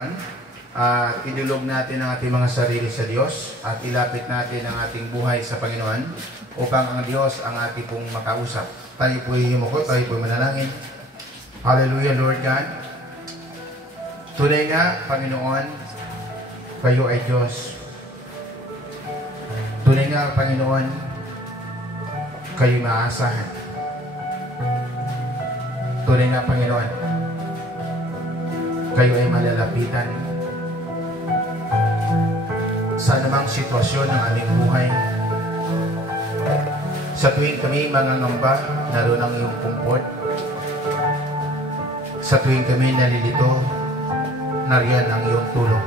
At idulog natin ang ating mga sarili sa Diyos at ilapit natin ang ating buhay sa Panginoon upang ang Diyos ang ating pong makausap. Tayo po himukot, tayo po manalangin. Hallelujah, Lord God. Tunay nga, Panginoon, kayo ay Diyos. Tunay nga, Panginoon, kayo maaasahan. Tunay nga, Panginoon, kayo ay malalapitan sa anumang sitwasyon ng aming buhay. Sa tuwing kami mangangamba, naroon ang iyong kumport. Sa tuwing kami nalilito, nariyan ang iyong tulong.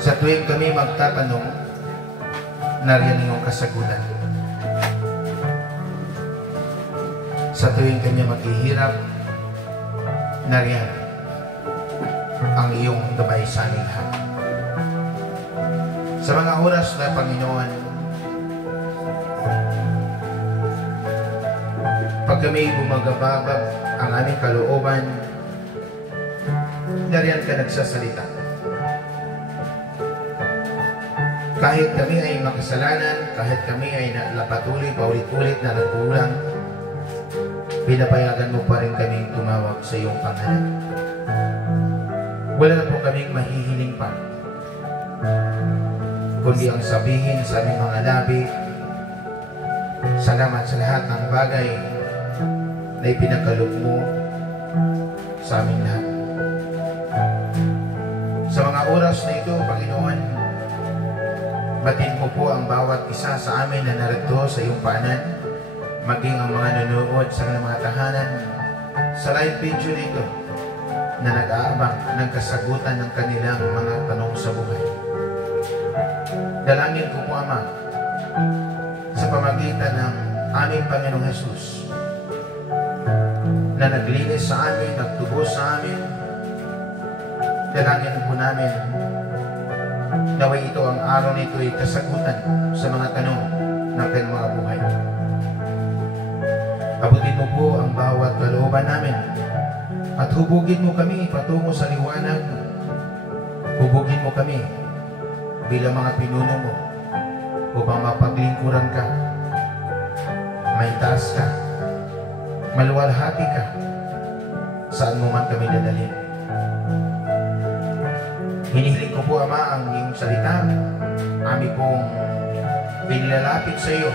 Sa tuwing kami magtatanong, nariyan ang iyong kasagutan. Sa tuwing kami maghihirap, nariyan ang iyong gabay sa aming lahat. Sa mga oras na Panginoon, pag kami bumagabagab ang aming kalooban, nariyan ka nagsasalita. Kahit kami ay makasalanan, kahit kami ay napatuloy paulit-ulit na nagkulang, pinapayagan mo pa rin kaming tumawag sa iyong pangalan. Wala na po kaming mahihiling pa, kundi ang sabihin sa aming mga labi, salamat sa lahat ng bagay na ipinagkaloob mo sa aming lahat. Sa mga oras na ito, Panginoon, batid mo po ang bawat isa sa amin na narito sa iyong paanan, maging ang mga nanonood sa mga tahanan sa live video nito na nag-aabang ng kasagutan ng kanilang mga tanong sa buhay. Dalangin ko po, Ama, sa pamagitan ng aming Panginoong Jesus na naglinis sa amin, nagtubos sa amin, dalangin po namin naway ito ang araw nito ay kasagutan sa mga tanong ng kanilang mga buhay. Abutin mo po ang bawat kalooban namin at hubugin mo kami patungo sa liwanag. Hubugin mo kami bilang mga pinuno mo upang mapaglingkuran ka, maitaas ka, maluwalhati ka saan mo man kami dadalhin. Hinihiling ko po, Ama, ang iyong salita. Ami pong pinilalapit sa iyo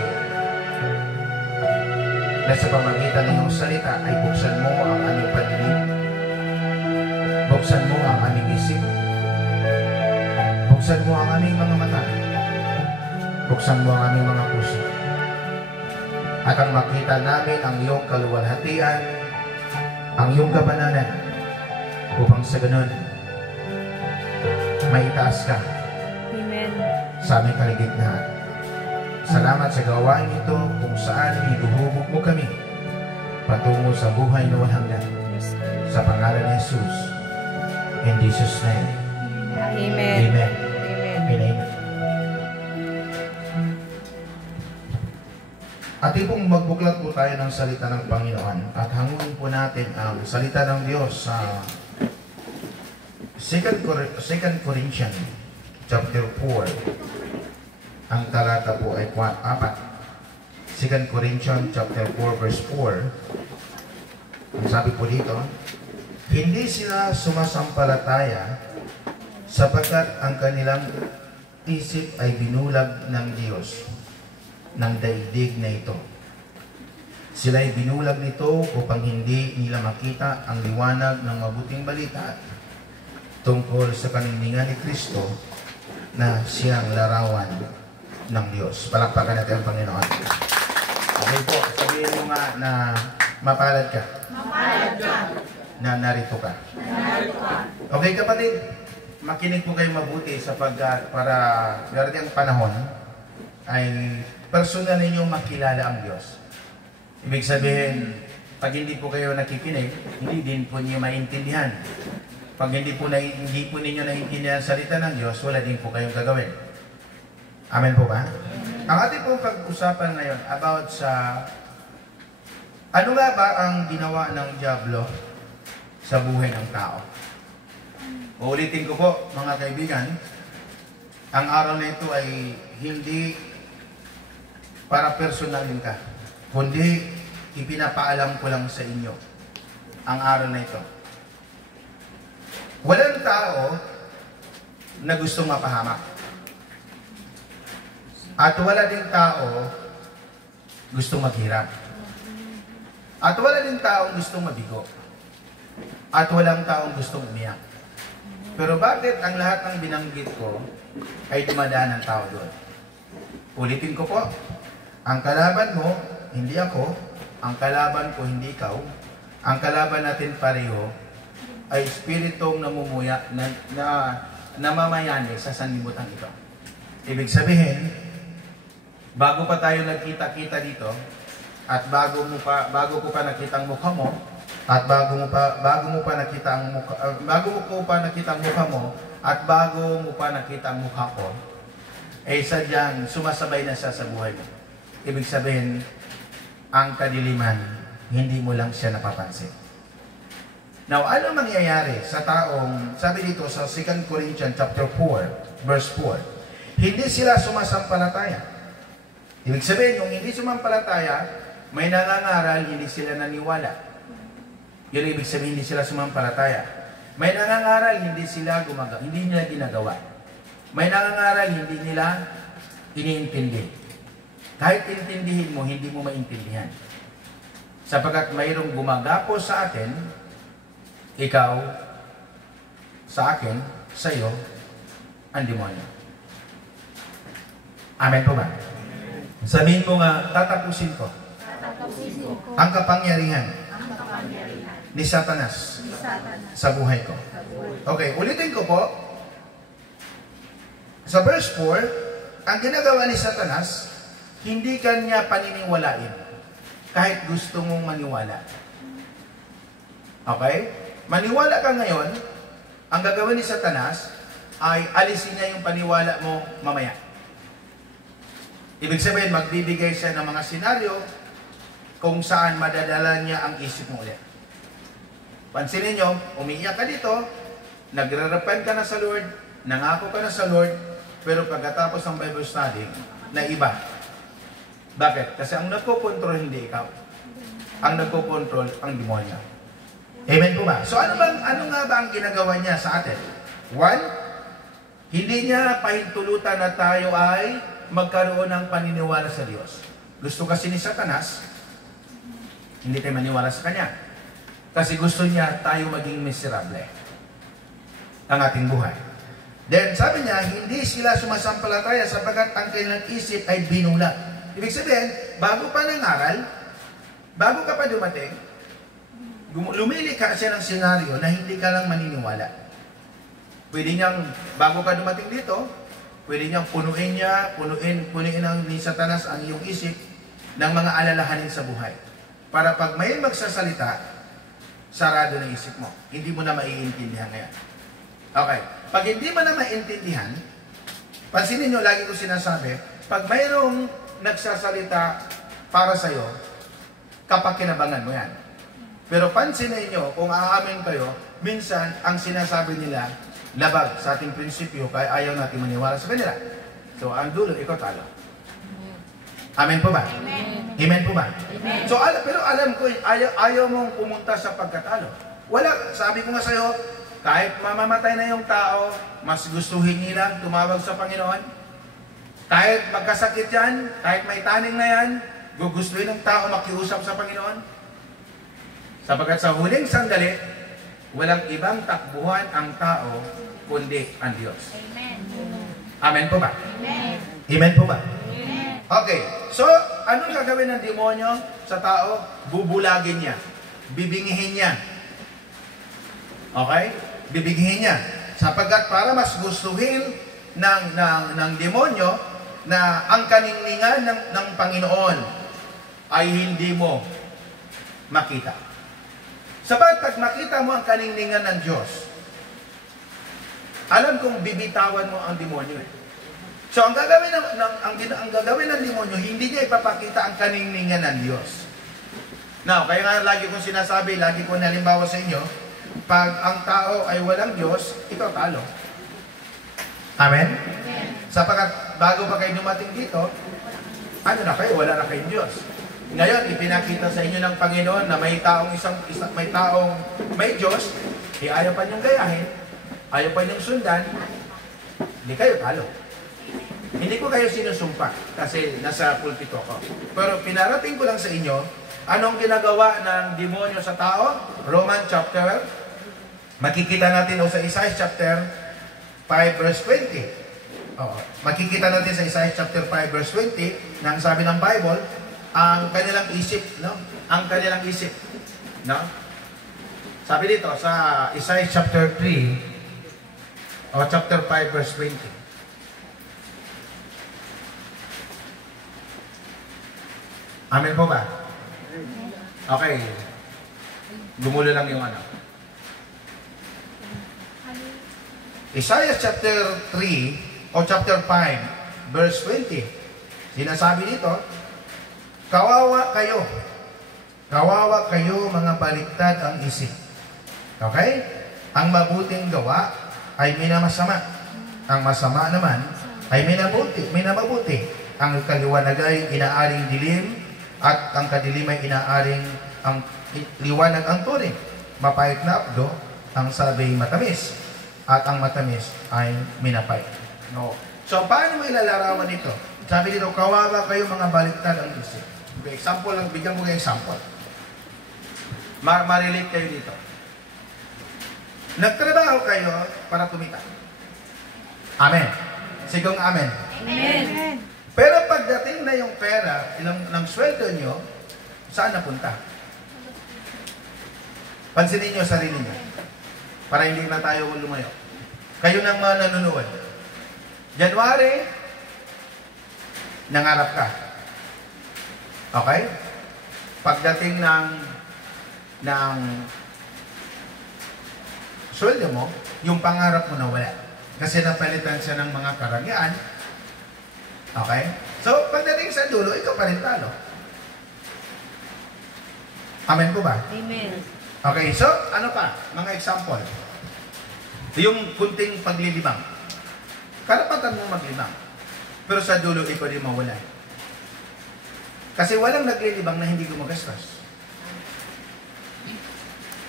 na sa pamagitan ng iyong salita ay buksan mo ang aming pagdinig, buksan mo ang aming isip, buksan mo ang aming mga mata, buksan mo ang aming mga puso, at ang makita namin ang iyong kaluwalhatian, ang iyong kabanalan, upang sa ganun maitaas ka. Amen. Sa aming kaligitnaan. Salamat sa gawain ito kung saan inuhubog mo kami patungo sa buhay na walang hanggan. Sa pangalan ni Jesus. In Jesus' name. Amen. Amen. Amen. Amen. Ating pong magbuklat po tayo ng salita ng Panginoon at hanguin po natin ang salita ng Diyos sa 2 Corinthians chapter 4. Ang talata po ay 4. 2 Corinthians chapter 4 verse 4. Ang sabi po dito, hindi sila sumasampalataya sapagkat ang kanilang isip ay binulag ng Diyos ng daigdig na ito. Sila ay binulag nito upang hindi nila makita ang liwanag ng mabuting balita tungkol sa kanindigan ni Kristo na siyang larawan ng Diyos. Palakpakan natin ang Panginoon. Okay po, sabihin mo nga na mapalad ka. Mapalad ka. Na narito ka. Narito ka. Okay kapatid, makinig po kayo mabuti sapagkat para darating ang panahon ay personal ninyong makilala ang Diyos. Ibig sabihin, pag hindi po kayo nakikinig, hindi din po niyo maintindihan. Pag hindi po ninyo naiintindihan ang salita ng Diyos, wala din po kayong gagawin. Amen po ba? Ang ating pong pag-usapan ngayon about sa ano nga ba ang ginawa ng Diablo sa buhay ng tao. Uulitin ko po, mga kaibigan, ang araw na ito ay hindi para personalin ka, kundi ipinapaalam ko lang sa inyo ang araw na ito. Walang tao na gustong mapahamak. At wala ding tao gustong maghirap. At wala ding taong gustong mabigo. At walang taong gustong umiyak. Pero bakit ang lahat ng binanggit ko ay dumadaan ng tao doon? Ulitin ko po, ang kalaban mo, hindi ako. Ang kalaban ko, hindi ikaw. Ang kalaban natin pareho ay espiritong namumuya na namamayani sa sanlibutan ito. Ibig sabihin, bago pa tayo nagkita-kita dito, at bago ko pa nakita ang mukha mo, at bago mo pa nakita ang mukha mo, at bago mo pa nakita ang mukha ko, eh sadyang sumasabay na siya sa buhay mo. Ibig sabihin, ang kadiliman, hindi mo lang siya napapansin. Now, ano mangyayari sa taong, sabi dito sa 2 Corinthians chapter 4, verse 4, hindi sila sumasampalataya. Ibig sabihin, yung hindi sumampalataya, may nangangaral, hindi sila naniwala. Yun ibig sabihin, hindi sila sumampalataya. May nangangaral, hindi nila ginagawa. May nangangaral, hindi nila iniintindi. Kahit intindihin mo, hindi mo maintindihan. Sapagkat mayroong gumagapos sa atin, ikaw, sa akin, sa iyo, ang demonyo. Amen po ba? Sabihin mo nga, tatapusin ko ang kapangyarihan ni Satanas sa buhay ko. Okay, ulitin ko po. Sa verse 4, ang ginagawa ni Satanas, hindi kanya paniniwalain kahit gusto mong maniwala. Okay? Maniwala ka ngayon, ang gagawin ni Satanas ay alisin niya yung paniwala mo mamaya. Ibig sabihin, magbibigay siya ng mga senaryo kung saan madadala niya ang isip mo ulit. Pansinin nyo, umiiyak ka dito, nagre-repent ka na sa Lord, nangako ka na sa Lord, pero pagkatapos ng Bible study, na iba. Bakit? Kasi ang nagkokontrol hindi ikaw. Ang nagkokontrol ang demonyo. Amen po ba? So ano nga ba ang ginagawa niya sa atin? One, hindi niya pahintulutan na tayo ay magkaroon ng paniniwala sa Diyos. Gusto kasi ni Satanas, hindi tayo maniwala sa Kanya. Kasi gusto niya tayo maging miserable ang ating buhay. Then sabi niya, hindi sila sumasampalataya sapagkat ang kanilang isip ay binulat. Ibig sabihin, bago pa nangaral, bago ka pa dumating, lumili ka siya ng senaryo na hindi ka lang maniniwala. Pwede niyang, bago ka dumating dito, pwede niyang punuin ni Satanas ang iyong isip ng mga alalahanin sa buhay. Para pag may magsasalita, sarado na isip mo. Hindi mo na maiintindihan ngayon. Okay. Pag hindi mo na maiintindihan, pansinin nyo, lagi ko sinasabi, pag mayroong nagsasalita para sa'yo, kapakinabangan mo yan. Pero pansinin nyo, kung aamin kayo, minsan ang sinasabi nila, labag sa ating prinsipyo, kaya ayaw natin maniwala sa kanila. So, ang dulo, ikaw talo. Amen po ba? Amen. Amen po ba? Amen. So, pero alam ko, ayaw mong pumunta sa pagkatalo. Wala, sabi ko nga sa'yo, kahit mamamatay na yung tao, mas gustuhin nila tumawag sa Panginoon. Kahit magkasakit yan, kahit may taning na yan, gugustuhin ng tao makiusap sa Panginoon. Sapagkat sa huling sandali, walang ibang takbuhan ang tao, kundi ang Diyos. Amen. Amen po ba? Amen. Amen po ba? Amen. Okay, so anong gagawin ng demonyo sa tao? Bubulagin niya. Bibingihin niya. Okay? Bibingihin niya. Sapagkat para mas gustuhin ng demonyo na ang kaningningan ng Panginoon ay hindi mo makita. Sabat pag makita mo ang kaningningan ng Diyos, alam kong bibitawan mo ang demonyo. So ang gagawin ng demonyo, hindi niya ipapakita ang kaningningan ng Diyos. Now, kaya nga lagi kong sinasabi, lagi kong halimbawa sa inyo, pag ang tao ay walang Diyos, ito talo. Amen? Sapagkat bago pa kayo dumating dito, ano na kayo? Wala na kayong Diyos. Ngayon, ipinakita sa inyo ng Panginoon na may taong may Diyos, ayaw pa niyong gayahin, ayaw pa niyong sundan, hindi kayo talo. Hindi ko kayo sinusumpa kasi nasa pulpito ko. Pero pinarating ko lang sa inyo, anong ginagawa ng demonyo sa tao? Romans chapter, makikita natin sa Isaiah chapter 5 verse 20. Makikita natin sa Isaiah chapter 5 verse 20, nang sabi ng Bible, ang kanilang isip, no? Ang kanilang isip, no? Sabi dito sa Isaiah chapter 3 o chapter 5 verse 20. Amen po ba? Okay. Gumulo lang yung ano. Isaiah chapter 3 o chapter 5 verse 20. Sinasabi dito, kawawa kayo mga baliktad ang isip. Okay? Ang mabuting gawa ay minamasama. Ang masama naman ay minamabuti. Ang kaliwanag ay inaaring dilim at ang kadilim ay inaaring ang liwanag ang turing. Mapait na abdo, ang sabi matamis, at ang matamis ay minapait. No. So, paano mo ilalarawan ito? Sabi dito, kawawa kayo mga baliktad ang isip. Okay, example lang, bigyan mo kayo example. Marelate kayo dito. Nagtrabaho kayo para tumita. Amen. Sigong amen. Amen. Pero pagdating na yung pera ng sweldo nyo, saan napunta? Pansinin nyo sarili nyo. Para hindi na tayo lumayo. Kayo ng mga nanonood. January, nangarap ka. Okay? Pagdating ng sweldo mo, yung pangarap mo nawala. Kasi napalitan siya ng mga karangyaan. Okay? So, pagdating sa dulo, ikaw pa rin talo. Amen po ba? Amen. Okay, so, ano pa? Mga example. Yung kunting paglilibang. Karapatan mo maglibang. Pero sa dulo, ikaw din mawala. Kasi walang naglilibang na hindi gumagastos.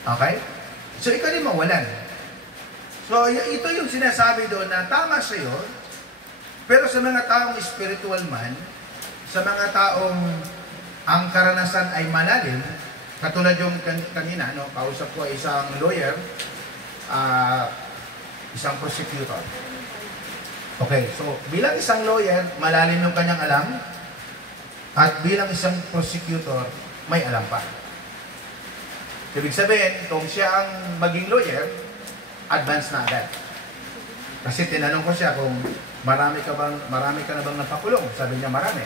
Okay? So, ikaw din mawalan. So, ito yung sinasabi doon na tama sa'yo. Pero sa mga taong spiritual man, sa mga taong ang karanasan ay malalim, katulad yung kanina, no, kausap ko isang lawyer, isang prosecutor. Okay, so bilang isang lawyer, malalim yung kanyang alam, at bilang isang prosecutor, may alam pa. Ibig sabihin, kung siya ang maging lawyer, advance na agad. Kasi tinanong ko siya kung marami ka na bang napakulong? Sabi niya marami.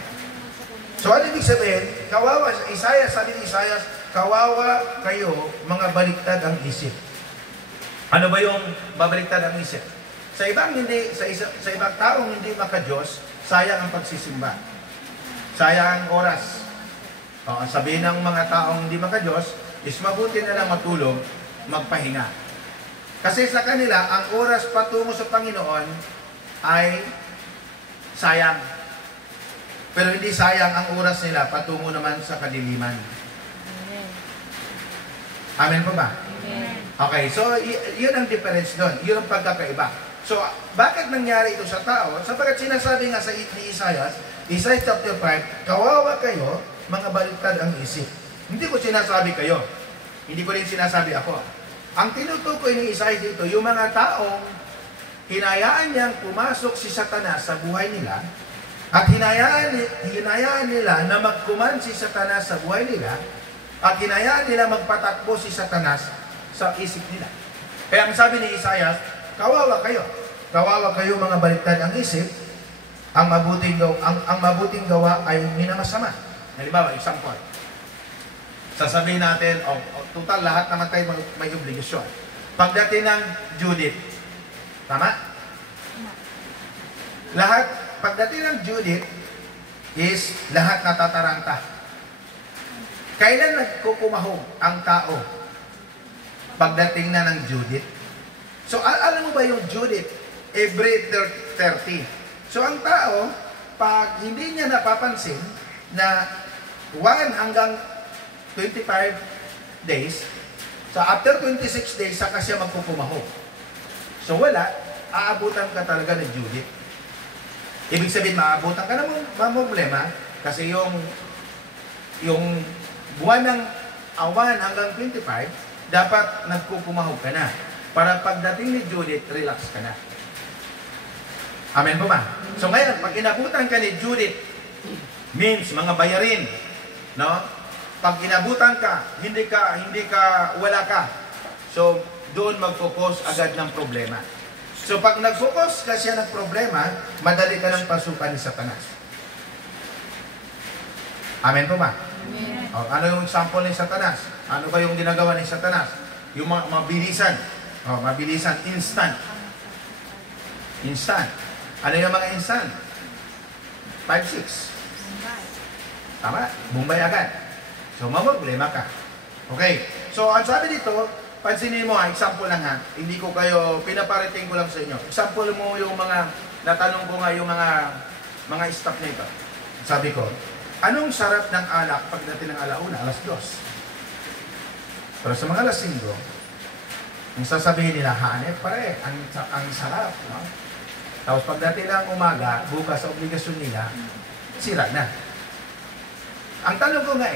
So ano ibig sabihin? Kawawa, sabi ni Isaiah, kawawa kayo mga baliktad ang isip. Ano ba yung babaliktad ang isip? Sa ibang taong hindi maka-Diyos, sayang ang pagsisimba. Sayang ang oras. Sabihin ng mga taong hindi maka-Diyos, is mabuti na lang matulog, magpahinga. Kasi sa kanila, ang oras patungo sa Panginoon ay sayang. Pero hindi sayang ang oras nila patungo naman sa kadiliman. Amen po ba? Amen. Okay, so yun ang difference doon. Yun ang pagkakaiba. So, bakit nangyari ito sa tao? Sapagkat sinasabi nga ni Isaiah chapter 5, kawawa kayo, mga baliktad ang isip. Hindi ko sinasabi kayo. Hindi ko rin sinasabi ako. Ang tinutukoy ni Isaiah dito, yung mga taong hinayaan niyang pumasok si Satanas sa buhay nila at hinayaan nila na magkuman si Satanas sa buhay nila at hinayaan nila magpatakbo si Satanas sa isip nila. Kaya ang sabi ni Isaiah, kawawa kayo mga baliktad ang isip, ang mabuting gawa ay minamasama. Halimbawa, example. Sasabihin natin, total lahat naman tayo may obligasyon. Pagdating ng Judith, tama? Pagdating ng Judith is lahat natataranta. Kailan nagkukumahog ang tao? pagdating na ng Judith. So, alam mo ba yung Judith? Every 30. So, ang tao, pag hindi niya napapansin na 1 hanggang 25 days, so after 26 days, saka siya magpupumaho. So, wala, aabutan ka talaga ng Judith. Ibig sabihin, maabutan ka ng problema kasi yung buwan ng 1 hanggang 25, dapat nagkukumahog ka na. Para pagdating ni Judith, relax ka na. Amen po ba? So ngayon, pag inabutan ka ni Judith, means mga bayarin, no? Pag inabutan ka, wala ka. So, doon mag-focus agad ng problema. So, pag nag-focus ka siya ng problema, madali ka ng pasukan ni Satanas. Amen po ba? Amen. O, ano yung example ni Satanas? Ano ba yung ginagawa ni Satanas? Yung mabilisan. O, mabilisan, instant. Instant. Ano yung mga instant? 5-6. Tama? Bombay agad. So, problema ka. Okay. So, ang sabi dito, pansinin mo ha, example lang ha. Hindi ko kayo, pinaparating ko lang sa inyo. Example mo yung mga, natanong ko nga yung mga staff nito. Sabi ko, anong sarap ng alak pagdating ng alauna, alas 2? Pero sa mga alas 5, ang sasabihin nila, hanep pare, ang sarap. No? Tapos pagdating ng umaga, bukas sa obligasyon nila, sira na. Ang tanong ko nga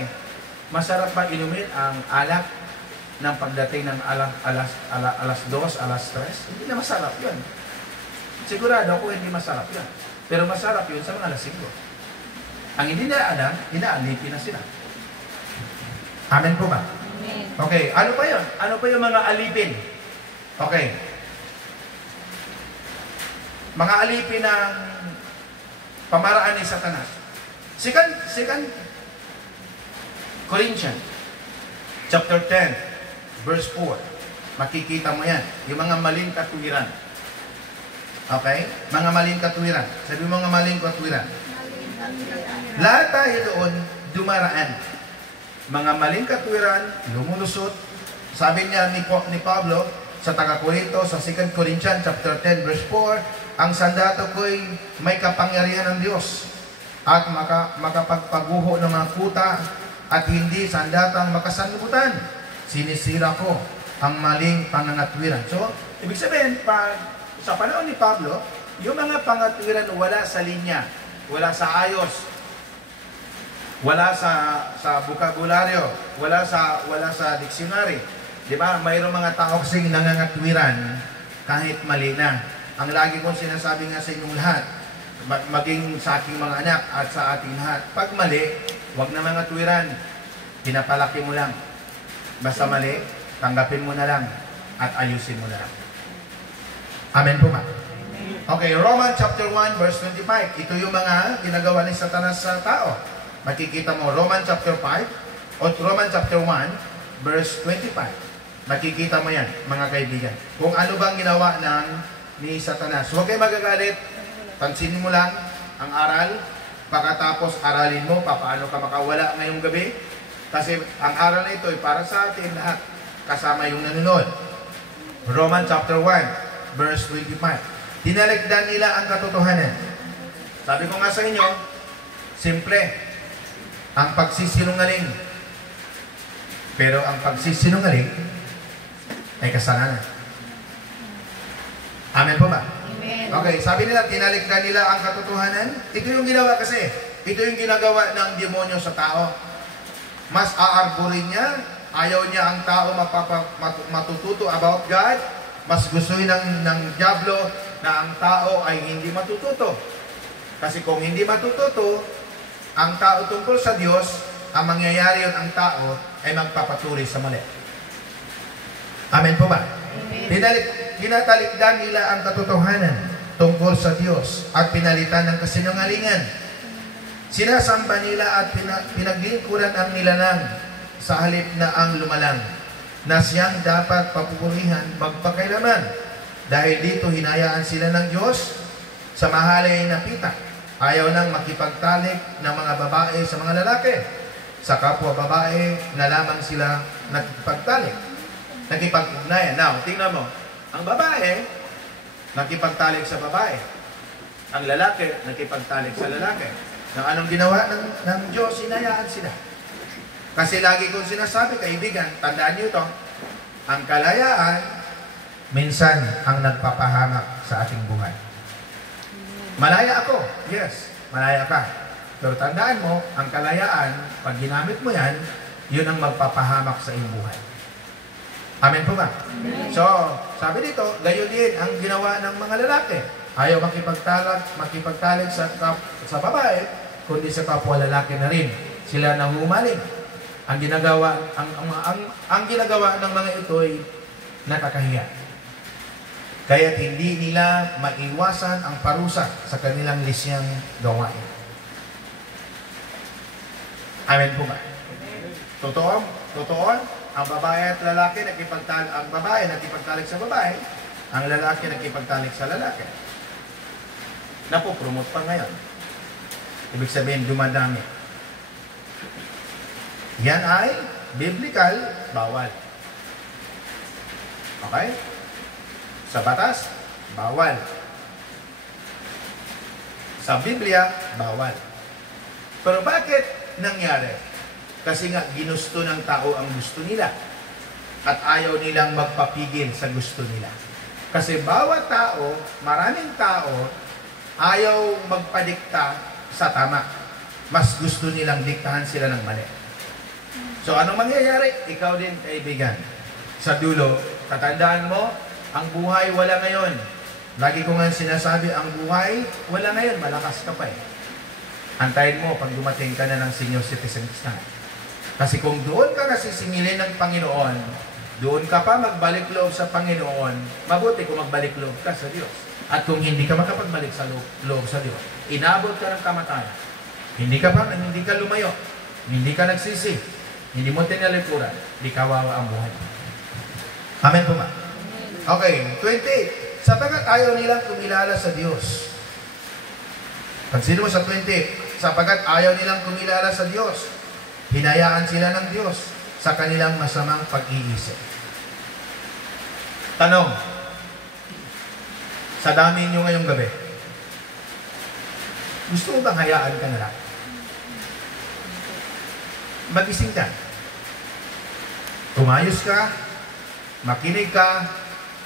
masarap ba inumin ang alak ng pagdating ng alas 2, alas 3? Hindi na masarap yun. Sigurado ako hindi masarap yun. Pero masarap yun sa mga alas 5. Ang hindi na alam, inaalipin na sila. Amen po ba? Amen. Okay, ano pa yun? Ano pa yung mga alipin? Okay. Mga alipin ng pamaraan ni Satanas. Second Corinthians chapter 10 verse 4. Makikita mo yan. Yung mga maling katuwiran. Okay? Mga maling katuwiran. Sabi mo mga maling katuwiran. Lahat tayo doon dumaraan. Mga maling katuwiran, lumulusot. Sabi niya ni Pablo sa taga-Korinto, sa 2 Corinthians chapter 10 verse 4, ang sandato ko'y may kapangyarihan ng Diyos at makapagpaguho ng mga kuta at hindi sandatang makasanlibutan. Sinisira ko ang maling pangangatwiran. So, ibig sabihin, sa panahon ni Pablo, yung mga pangatwiran wala sa linya, wala sa ayos, wala sa bukabularyo, wala sa dictionary. Di ba? Mayroong mga tao kasing nangangatwiran kahit mali na. Ang lagi kong sinasabi nga sa inyong lahat, maging sa aking mga anak at sa ating lahat, pag mali, huwag na mga tuwiran. Pinapalaki mo lang. Basta mali, tanggapin mo na lang at ayusin mo na lang. Amen po ba? Okay, Romans chapter 1 verse 25. Ito yung mga ginagawa ni Satanas sa tao. Makikita mo, Romans chapter 5 o Romans chapter 1 verse 25. Makikita mo yan, mga kaibigan. Kung ano bang ginawa ni Satanas. Huwag kayo magagalit. Pansinin mo lang ang aral. Pagkatapos aralin mo paano ka makawala ngayong gabi. Kasi ang aral na ito ay para sa atin lahat. Kasama yung nanonood. Romans chapter 1 verse 25. Tinalikdan nila ang katotohanan. Sabi ko nga sa inyo, simple. Ang pagsisinungaling. Pero ang pagsisinungaling ay kasalanan. Amen po ba? Amen. Okay, sabi nila, tinalikdan nila ang katotohanan. Ito yung ginawa kasi. Ito yung ginagawa ng demonyo sa tao. Mas aarborin niya, ayaw niya ang tao matututo about God. Mas gusto ng diablo na ang tao ay hindi matututo. Kasi kung hindi matututo, ang tao tungkol sa Diyos, ang mangyayari yun, ang tao ay magpapatuloy sa mali. Amen po ba? Tinatalikdan nila ang katotohanan tungkol sa Diyos at pinalitan ng kasinungalingan. Sinasamba nila at pinaglingkuran ang nilalang sa halip na ang lumalang na siyang dapat papupurihan magpakailaman. Dahil dito hinayaan sila ng Diyos sa mahalay na pita. Ayaw nang makipagtalik ng mga babae sa mga lalaki. Sa kapwa babae na lamang sila nakipagtalik. nakipag-ugnayan. Now, tingnan mo, ang babae, nakipagtalik sa babae. Ang lalaki, nakipagtalik sa lalaki. Nang anong ginawa ng Diyos, sinayaan sila. Kasi lagi kong sinasabi, kaibigan, tandaan niyo ito, ang kalayaan, minsan ang nagpapahamak sa ating buhay. Malaya ako, yes, malaya ka. Pero tandaan mo, ang kalayaan, pag ginamit mo yan, yun ang magpapahamak sa iyong buhay. Amen po ba? Amen. So, sabi dito, gayon din ang ginawa ng mga lalaki. Ayaw makipagtalik sa babae, kundi sa kapwa lalaki na rin. Sila nang humaling. Ang ginagawa ng mga ito ay nakakahiya. Kaya hindi nila maiwasan ang parusa sa kanilang lisyang gawain. Amen po ba? Totoo? Ang babae at lalaki ang babae nakipagtalik sa babae, ang lalaki nakipagtalik sa lalaki. Napopromote pa ngayon. Ibig sabihin, dumadami. Yan ay biblical, bawal. Okay? Sa batas, bawal. Sa Biblia, bawal. Pero bakit nangyari? Kasi nga, ginusto ng tao ang gusto nila. At ayaw nilang magpapigil sa gusto nila. Kasi bawat tao, maraming tao, ayaw magpadikta sa tama. Mas gusto nilang diktahan sila ng mali. So, anong mangyayari? Ikaw din, kaibigan. Sa dulo, tatandaan mo, ang buhay wala ngayon. Lagi ko nga sinasabi, ang buhay wala ngayon. Malakas ka pa eh. Antayin mo pag dumating ka na ng senior citizens na. Kasi kung doon ka nasisingilin ng Panginoon, doon ka pa magbalik loob sa Panginoon, mabuti kung magbalik loob ka sa Diyos. At kung hindi ka makapagbalik sa loob sa Diyos, inabot ka ng kamatayan. Hindi ka lumayo, hindi ka nagsisi, hindi mo tinalikuran, di kawawa ang buhay. Amen po ba? Okay, 28. Sapagkat ayaw nilang kumilala sa Diyos. Pansinin mo sa 28. Sapagkat ayaw nilang kumilala sa Diyos. Hinayaan sila ng Diyos sa kanilang masamang pag-iisip. Tanong, sa dami nyo ngayong gabi, gusto mo bang hayaan ka na lang? Magising ka. Tumayos ka, makinig ka,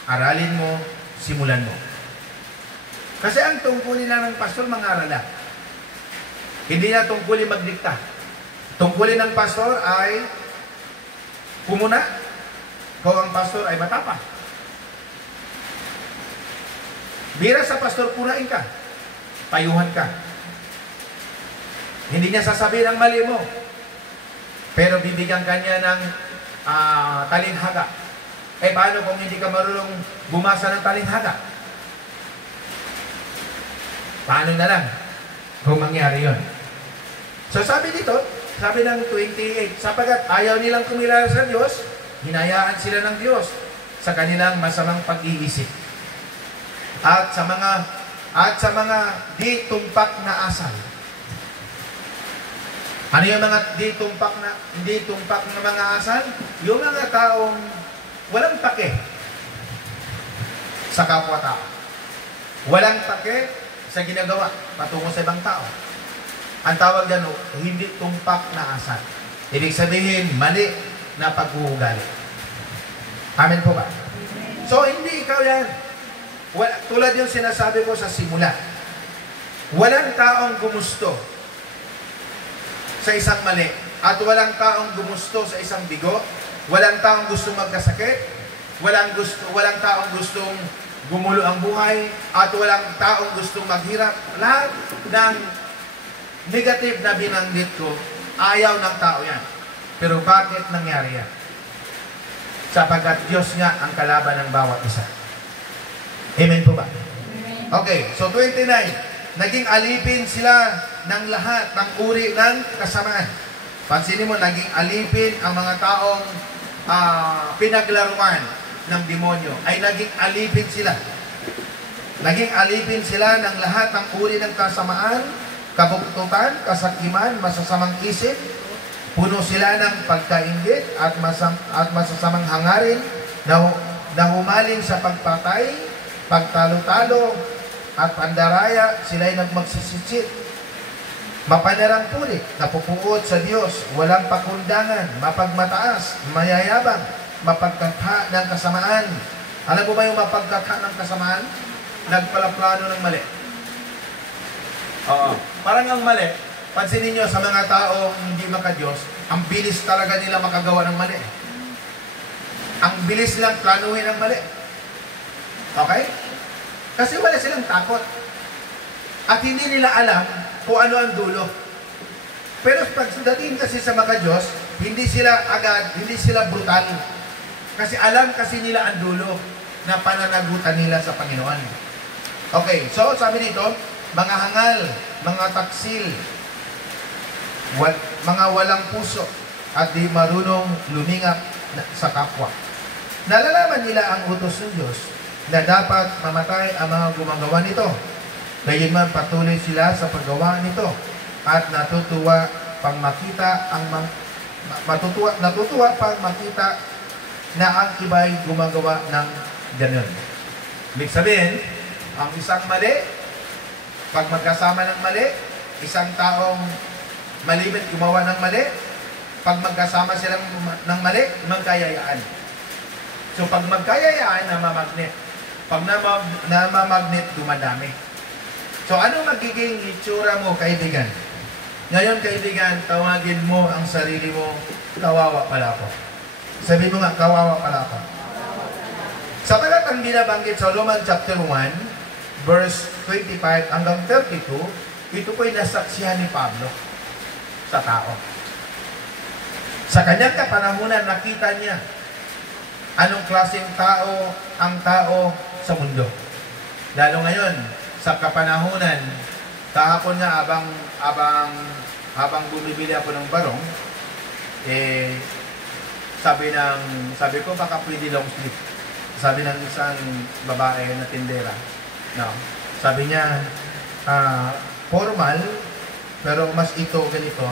aralin mo, simulan mo. Kasi ang tungkulin lang ng pastor, mangaral lang. Hindi na tungkulin magdikta. Tungkulin ng pastor ay pumuna. Kung ang pastor ay matapang. Bira sa pastor, punain ka. Payuhan ka. Hindi niya sasabihin ang mali mo. Pero bibigyan ka niya ng talinhaga. Eh paano kung hindi ka marunong bumasa ng talinhaga? Paano na lang kung mangyari yun? So sabi dito, sabi ng 28, sapagkat ayaw nilang kumilala sa Diyos, hinayaan sila ng Diyos sa kanilang masamang pag-iisip. At sa mga di tumpak na asal. Ano yung mga di tumpak na mga asal? Yung mga taong walang pake sa kapwa-tao. Walang pake sa ginagawa patungo sa ibang tao. Ang tawag dyan, hindi tumpak na asal. Ibig sabihin, mali na pag-uugali. Amen po ba? So, hindi ikaw yan. Tulad yung sinasabi ko sa simula. Walang taong gumusto sa isang mali. At walang taong gumusto sa isang bigo. Walang taong gustong magkasakit. Walang taong gustong gumulo ang buhay. At walang taong gustong maghirap. Lahat ng negative na binanggit ko, ayaw ng tao yan. Pero bakit nangyari yan? Sapagkat Diyos nga ang kalaban ng bawat isa. Amen po ba? Amen. Okay, so 29. Naging alipin sila ng lahat ng uri ng kasamaan. Pansinin mo, naging alipin ang mga taong pinaglaruan ng demonyo. Ay naging alipin sila. Naging alipin sila ng lahat ng uri ng kasamaan, kabuktutan, kasakiman, masasamang isip, puno sila ng pagkainggit at masasamang hangarin, na humaling sa pagpatay, pagtalo-talo, at pandaraya, sila'y nagmagsisitsit. Mapanarampuri, napupuot sa Diyos, walang pakundangan, mapagmataas, mayayabang, mapagkatha ng kasamaan. Alam mo ba yung mapagkatha ng kasamaan? Nagpalaplano ng mali. Oo. Parang ang mali, pansinin nyo sa mga taong hindi maka-Diyos, ang bilis talaga nila makagawa ng mali. Ang bilis lang planuhin ng mali. Okay? Kasi wala silang takot. At hindi nila alam kung ano ang dulo. Pero pagdating kasi sa mga Diyos, hindi sila agad, hindi sila brutal. Kasi alam kasi nila ang dulo na pananagutan nila sa Panginoon. Okay, so sabi dito, mga hangal, mga taksil, mga walang puso, at di marunong lumingap sa kapwa. Nalalaman nila ang utos ng Diyos na dapat mamatay ang mga gumagawa nito. Gayunman patuloy sila sa paggawa nito at natutuwa pang makita na ang iba'y gumagawa ng ganun. Ibig sabihin, ang isang mali, pag magkasama ng mali, isang taong malimit gumawa ng mali, pag magkasama silang ng mali, magkayayaan. So pag magkayayaan, namamagnet. Pag namamagnet, dumadami. So ano magiging itsura mo, kaibigan? Ngayon, kaibigan, tawagin mo ang sarili mo, kawawa pala ako. Sabi mo nga, kawawa pala ako. Sa talatang binabanggit sa Romans chapter 1, verse 25 hanggang 32, ito po'y nasaksihan ni Pablo sa tao. Sa kanyang kapanahunan, nakita niya anong klaseng tao ang tao sa mundo. Lalo ngayon, sa kapanahunan, kahapon nga habang bumibili ako ng barong, sabi ko baka pwede long sleeve. Sabi ng isang babae na tindera, no? Sabi niya, formal, pero mas ito ganito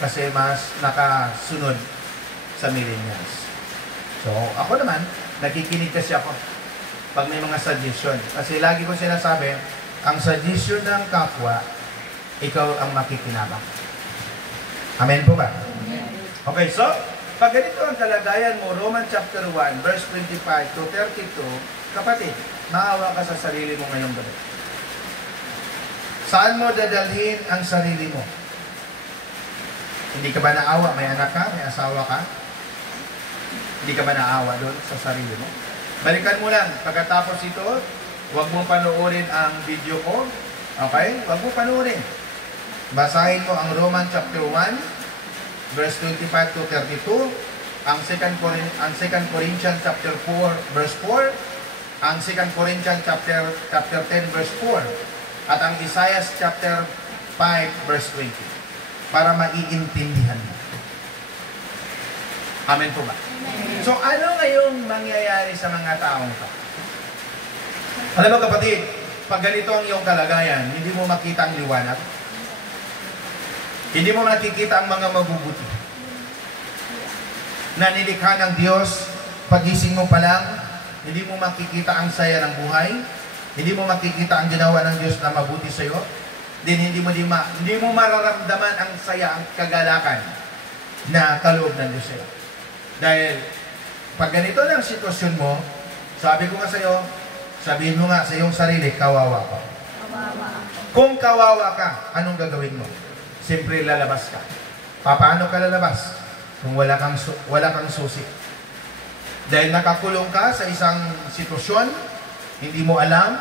kasi mas nakasunod sa millennials. So, ako naman, nakikinig kasi ako pag may mga suggestion. Kasi lagi ko sinasabi, ang suggestion ng kapwa, ikaw ang makikinabang. Amen po ba? Okay, so, pag ganito ang kalagayan mo, Romans chapter 1, verse 25 to 32, kapatid, maawa ka sa sarili mo ngayong gabi. Saan mo dadalhin ang sarili mo? Hindi ka ba naawa? May anak ka? May asawa ka? Hindi ka ba naawa doon sa sarili mo? Balikan mo lang. Pagkatapos ito, huwag mo panoorin ang video ko. Okay? Huwag mo panoorin. Basahin mo ang Romans chapter 1, verse 25 to 32, ang 2 Corinthians chapter 4, verse 4, ang 2 Corinthians chapter 10, verse 4, at ang Isaiah chapter 5, verse 20, para maiintindihan mo. Amen po ba? Amen. So, ano ngayong mangyayari sa mga taong to? Alam mo kapatid, pag ganito ang iyong kalagayan, hindi mo makita ang liwanag. Hindi mo nakikita ang mga mabubuti. Na nilikha ng Diyos, pagising mo pa lang, hindi mo makikita ang saya ng buhay. Hindi mo makikita ang ginawa ng Diyos na mabuti sa iyo. Hindi mo mararamdaman ang saya, ang kagalakan na kaloob ng Diyos sa iyo. Dahil pag ganito lang sitwasyon mo, sabi ko nga sa iyo, sabihin mo nga sa iyong sarili, kawawa ka. Kung kawawa ka, anong gagawin mo? Siyempre lalabas ka. Paano ka lalabas? Kung wala kang susi. Dahil nakakulong ka sa isang sitwasyon, hindi mo alam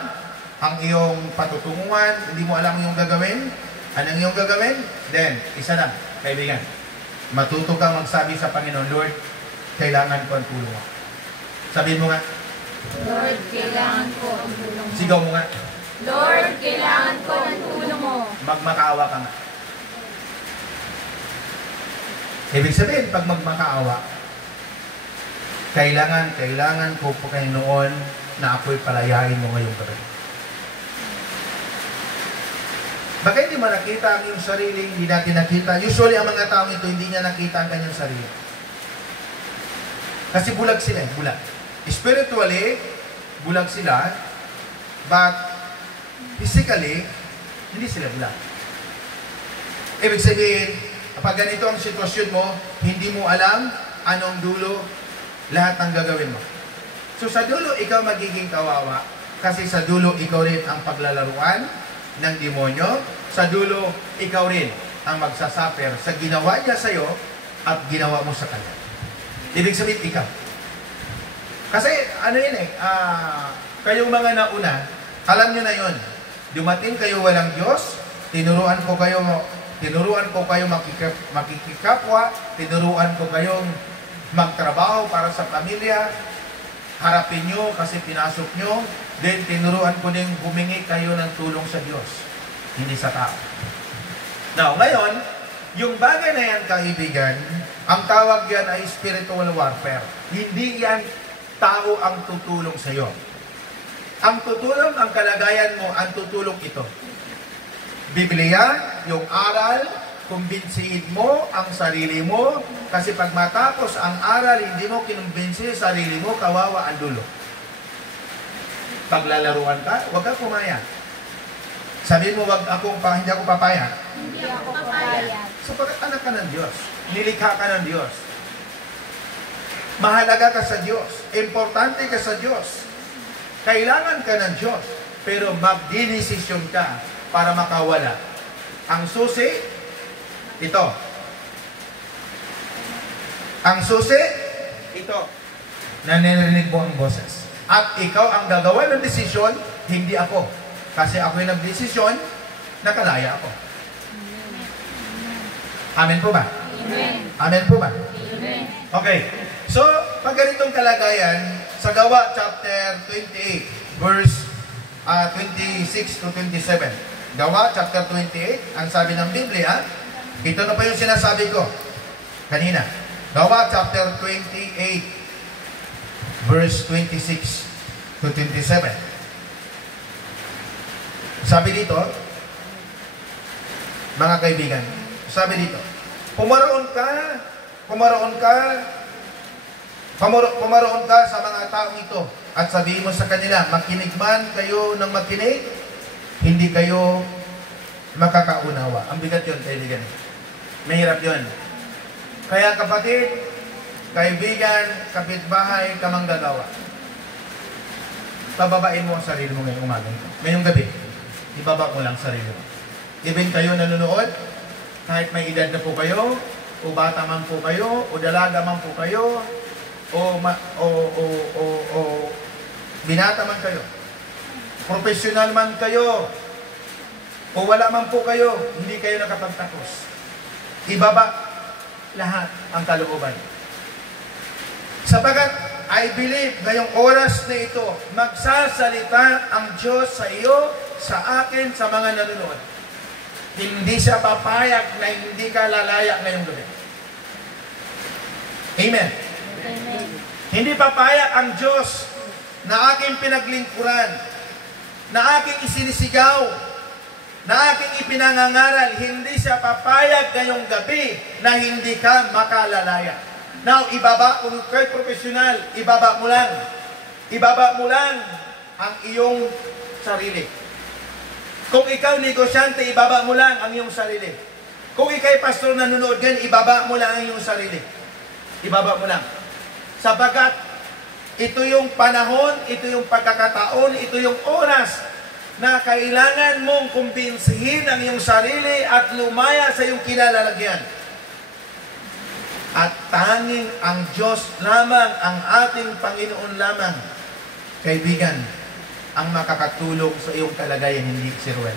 ang iyong patutunguhan, hindi mo alam ang iyong gagawin. Anong iyong gagawin? Then, isa na, kaibigan. Matuto kang magsabi sa Panginoon, Lord, kailangan ko ang tulong mo. Sabihin mo nga. Lord, kailangan ko ang tulong mo. Sigaw mo nga. Lord, kailangan ko ang tulong mo. Magmakaawa ka nga. Ibig sabihin, pag magmakaawa, kailangan ko po kayo noon na ako'y palayain mo ngayong gabi. Baka hindi mo nakita ang iyong sarili, hindi natin nakita. Usually, ang mga taong ito, hindi niya nakita ang kanyang sarili. Kasi bulag sila, bulag. Spiritually, bulag sila, but physically, hindi sila bulag. Ibig sabihin, kapag ganito ang sitwasyon mo, hindi mo alam anong dulo lahat ng gagawin mo. So sa dulo, ikaw magiging kawawa, kasi sa dulo, ikaw rin ang paglalaruan ng demonyo. Sa dulo, ikaw rin ang magsasuffer sa ginawa niya sa'yo at ginawa mo sa kanya. Ibig sabihin, ikaw. Kasi, ano yun kayong mga nauna, alam nyo na yun. Dumating kayo walang Diyos, tinuruan ko kayo makikikapwa, tinuruan ko kayong magtrabaho para sa pamilya, harapin nyo kasi pinasok nyo, then tinuruan ko din humingi kayo ng tulong sa Diyos, hindi sa tao. Now, ngayon, yung bagay na yan, kaibigan, ang tawag yan ay spiritual warfare. Hindi yan tao ang tutulong sa iyo. Ang tutulong, ang kalagayan mo, ang tutulong ito. Biblia, yung aral, kumbinsihin mo ang sarili mo, kasi pag matapos ang aral, hindi mo kinumbinsi sarili mo, kawawa ang dulo. Paglalaruan ka, huwag ka pumayag. Sabihin mo, hindi ako papayag. Hindi ako papayag. So, bakit anak ka ng Diyos? Nilikha ka ng Diyos. Mahalaga ka sa Diyos. Importante ka sa Diyos. Kailangan ka ng Diyos. Pero magdidesisyon ka para makawala. Ang susi, ito. Ang susi, ito. Nanirinig mo ang boses. At ikaw ang gagawa ng desisyon, hindi ako. Kasi ako yung nagdesisyon, nakalaya ako. Amen po ba? Amen. Amen po ba? Amen. Okay. So, pag ganitong kalagayan, sa Gawa chapter 28, verse 26 to 27. Gawa chapter 28, ang sabi ng Biblia, ito na pa yung sinasabi ko kanina. Gawa chapter 28, verse 26 to 27. Sabi dito, mga kaibigan, sabi dito, pumaroon ka sa mga taong ito at sabihin mo sa kanila, makinig man kayo ng makinig, hindi kayo makakaunawa. Ang bigat yun, kaibigan. Mahirap yun. Kaya kapatid, kaibigan, kapitbahay, kamanggagawa, pababain mo ang sarili mo ngayong umaga ito. Ngayong gabi, ibaba mo lang sarili mo. Even kayo nanonood, kahit may edad na po kayo, o bata man po kayo, o dalaga man po kayo, o binata man kayo, professional man kayo, o wala man po kayo, hindi kayo nakapagtapos. Ibaba lahat ang kalooban. Sapagat, I believe ngayong oras na ito, magsasalita ang Diyos sa iyo, sa akin, sa mga nanonood. Hindi siya papayag na hindi ka lalaya ngayong gabi. Amen. Amen. Hindi papayag ang Diyos na aking pinaglingkuran, na aking isinisigaw, na aking ipinangangaral. Hindi siya papayag ngayong gabi na hindi ka makalalaya. Now, ibaba, kung kayo professional, ibaba mo lang. Ibaba mo lang ang iyong sarili. Kung ikaw negosyante, ibaba mo lang ang iyong sarili. Kung ikaw pastor na nanonood gan, ibaba mo lang ang iyong sarili. Ibaba mo lang. Sapagat, ito yung panahon, ito yung pagkakataon, ito yung oras na kailangan mong kumbinsihin ang iyong sarili at lumaya sa iyong kinalalagyan. At tanging ang Diyos lamang, ang ating Panginoon lamang, kaibigan, ang makakatulong sa iyong kalagayan, hindi si Ruel.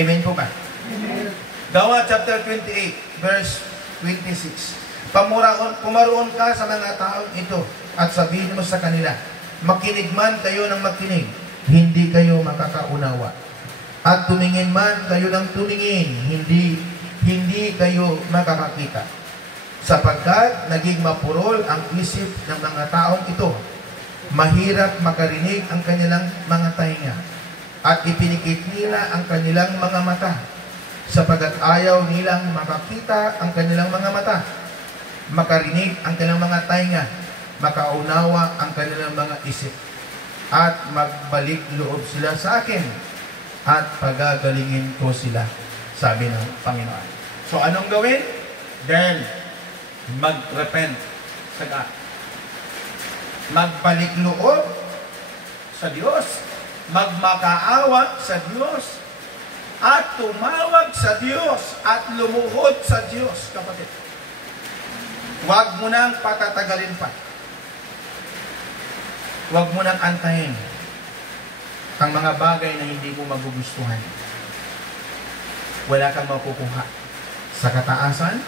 Amen po ba? Amen. Gawa chapter 28, verse 26. Pumaroon ka sa mga taong ito at sabihin mo sa kanila, makinig man kayo ng makinig, hindi kayo makakaunawa. At tumingin man kayo ng tumingin, hindi kayo makakakita. Sapagkat naging mapurol ang isip ng mga taong ito, mahirap makarinig ang kanilang mga tainga, at ipinikit nila ang kanilang mga mata, sapagkat ayaw nilang makakita ang kanilang mga mata, makarinig ang kanilang mga tainga, makaunawa ang kanilang mga isip at magbalik loob sila sa akin at pagagalingin ko sila, sabi ng Panginoon. So anong gawin? Then, mag-repent sa God. Magbalik loob sa Diyos, magmakaawa sa Diyos, at tumawag sa Diyos at lumuhod sa Diyos, kapatid. Huwag mo nang patatagalin pa. Huwag mo nang antayin ang mga bagay na hindi mo magugustuhan. Wala kang makukuha sa kataasan,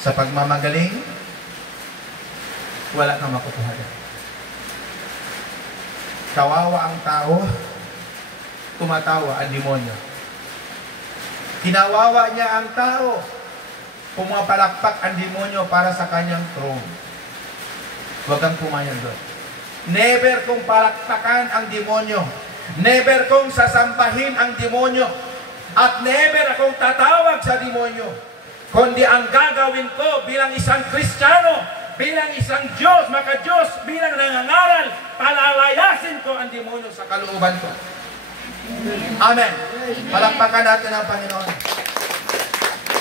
sa pagmamagaling, wala kang makukuha dyan. Kawawa ang tao, tumatawa ang demonyo. Kinawawa niya ang tao, pumapalakpak ang demonyo para sa kanyang throne. Huwag kang pumayag doon. Never kong palakpakan ang demonyo. Never kong sasampahin ang demonyo. At never akong tatawag sa demonyo. Kundi ang gagawin ko bilang isang Kristiyano, bilang isang Diyos, maka-Diyos, bilang nangangaral, palalayasin ko ang demonyo sa kalooban ko. Amen. Palakpakan natin ang Panginoon.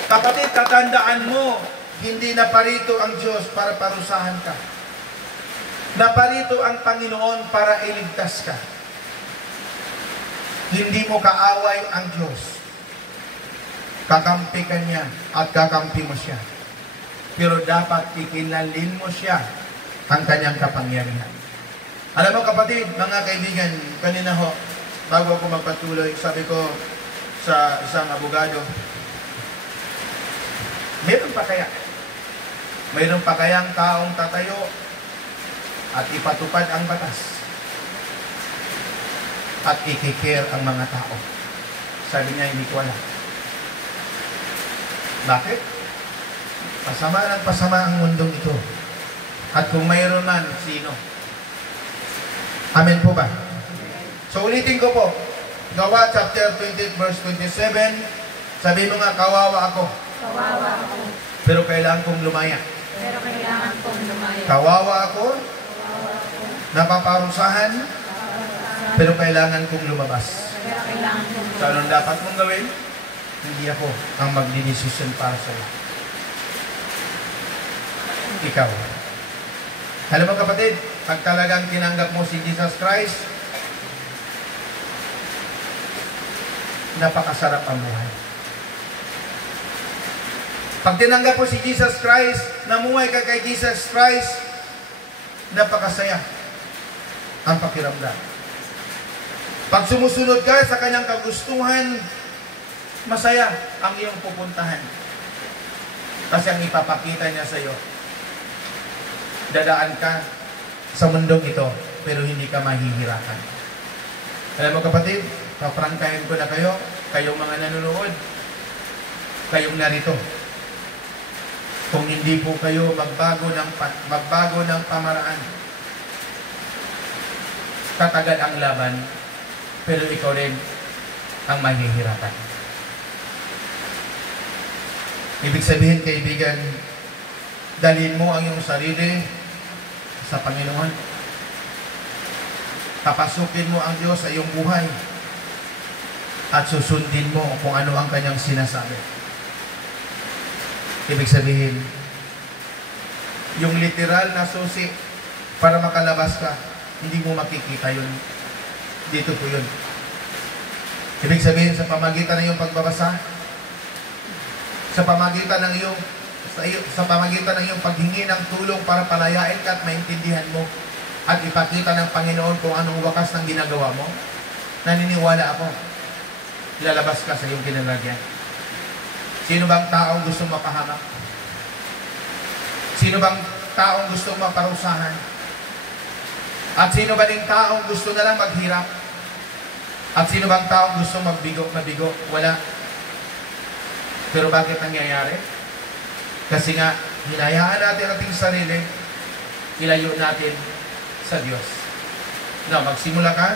Kapatid, tatandaan mo, hindi na parito ang Diyos para parusahan ka. Naparito ang Panginoon para iligtas ka. Hindi mo kaaway ang Diyos. Kakampi ka niya at kakampi mo siya. Pero dapat ikinalin mo siya ang kanyang kapangyarihan. Alam mo kapatid, mga kaibigan, kanina ho, bago ako magpatuloy, sabi ko sa isang abogado, mayroon pa kayang taong tatayo at ipatupad ang batas at ikikir ang mga tao. Sabi niya, hindi ko alam. Bakit? Pasama ng pasama ang mundong ito. At kung mayroon man, sino? Amen po ba? So ulitin ko po, Gawa chapter 20 verse 27, sabi mo nga, kawawa ako. Kawawa ako. Pero kailangan kong lumaya. Pero kailangan kong lumaya. Kawawa ako, napaparusahan, pero kailangan kong lumabas. Pero kailangan kong So anong dapat mong gawin? Hindi ako ang magdidesisyon para sa iyo. Ikaw. Alam mo kapatid, pag talagang tinanggap mo si Jesus Christ, napakasarap ang buhay. Pag tinanggap mo si Jesus Christ, namuhay ka kay Jesus Christ, napakasaya ang pakiramdam. Pag sumusunod ka sa kanyang kagustuhan, masaya ang iyong pupuntahan. Kasi ang ipapakita niya sa iyo, dadaan ka sa mundong ito, pero hindi ka mahihirapan. Alam mo kapatid, paprangkahin ko na kayo, kayong mga nanonood, kayong narito. Kung hindi po kayo magbago ng pamaraan, tatagal ang laban, pero ikaw rin ang mahihirapan. Ibig sabihin, kaibigan, dalhin mo ang iyong sarili sa Panginoon. Papasukin mo ang Diyos sa iyong buhay at susundin mo kung ano ang kanyang sinasabi. Ibig sabihin, yung literal na susi para makalabas ka, hindi mo makikita yun. Dito po yun. Ibig sabihin, sa pamagitan ng iyong pagbabasa, sa pamagitan ng iyong paghingi ng tulong para palayain ka at maintindihan mo at ipakita ng Panginoon kung anong wakas ng ginagawa mo, naniniwala ako, lalabas ka sa iyong kinalagyan. Sino bang taong gusto mapahamak? Sino bang taong gusto maparusahan? At sino ba ding taong gusto na lang maghirap? At sino bang taong gusto mabigo? Wala. Pero bakit nangyayari? Kasi nga, hinayaan natin ating sarili, ilayo natin sa Diyos. Now, magsimula ka.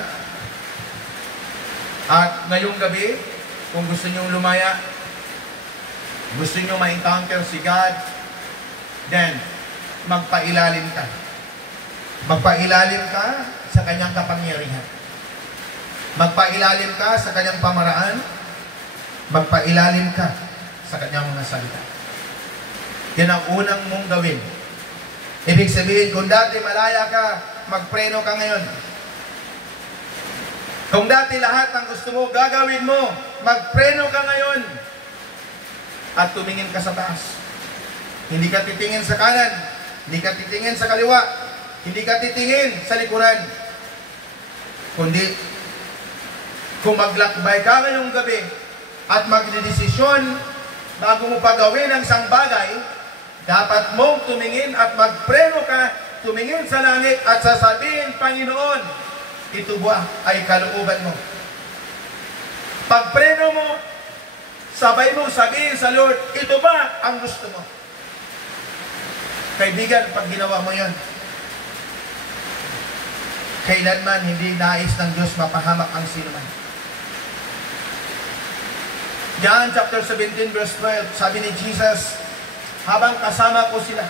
At ngayong gabi, kung gusto niyong lumaya, gusto niyong ma-encounter si God, then, magpailalim ka Magpailalim ka sa kanyang kapangyarihan. Magpailalim ka sa kanyang pamaraan. Magpailalim ka sa kanyang mga salita. Yan ang unang mong gawin. Ibig sabihin, kung dati malaya ka, magpreno ka ngayon. Kung dati lahat ang gusto mo, gagawin mo, magpreno ka ngayon. At tumingin ka sa taas. Hindi ka titingin sa kanan. Hindi ka titingin sa kaliwa. Hindi ka titingin sa likuran. Kundi, kung maglakbay ka ngayong gabi at magdedesisyon bago mo pagawin ang isang bagay, dapat mong tumingin at magpreno ka, tumingin sa langit at sasabihin, Panginoon, ito ba ay kalooban mo? Pagpreno mo, sabay mo sabihin sa Lord, ito ba ang gusto mo? Kaibigan, pag ginawa mo yan, kailanman hindi nais ng Diyos mapahamak ang sinuman. John chapter 17 verse 12, sabi ni Jesus, habang kasama ko sila,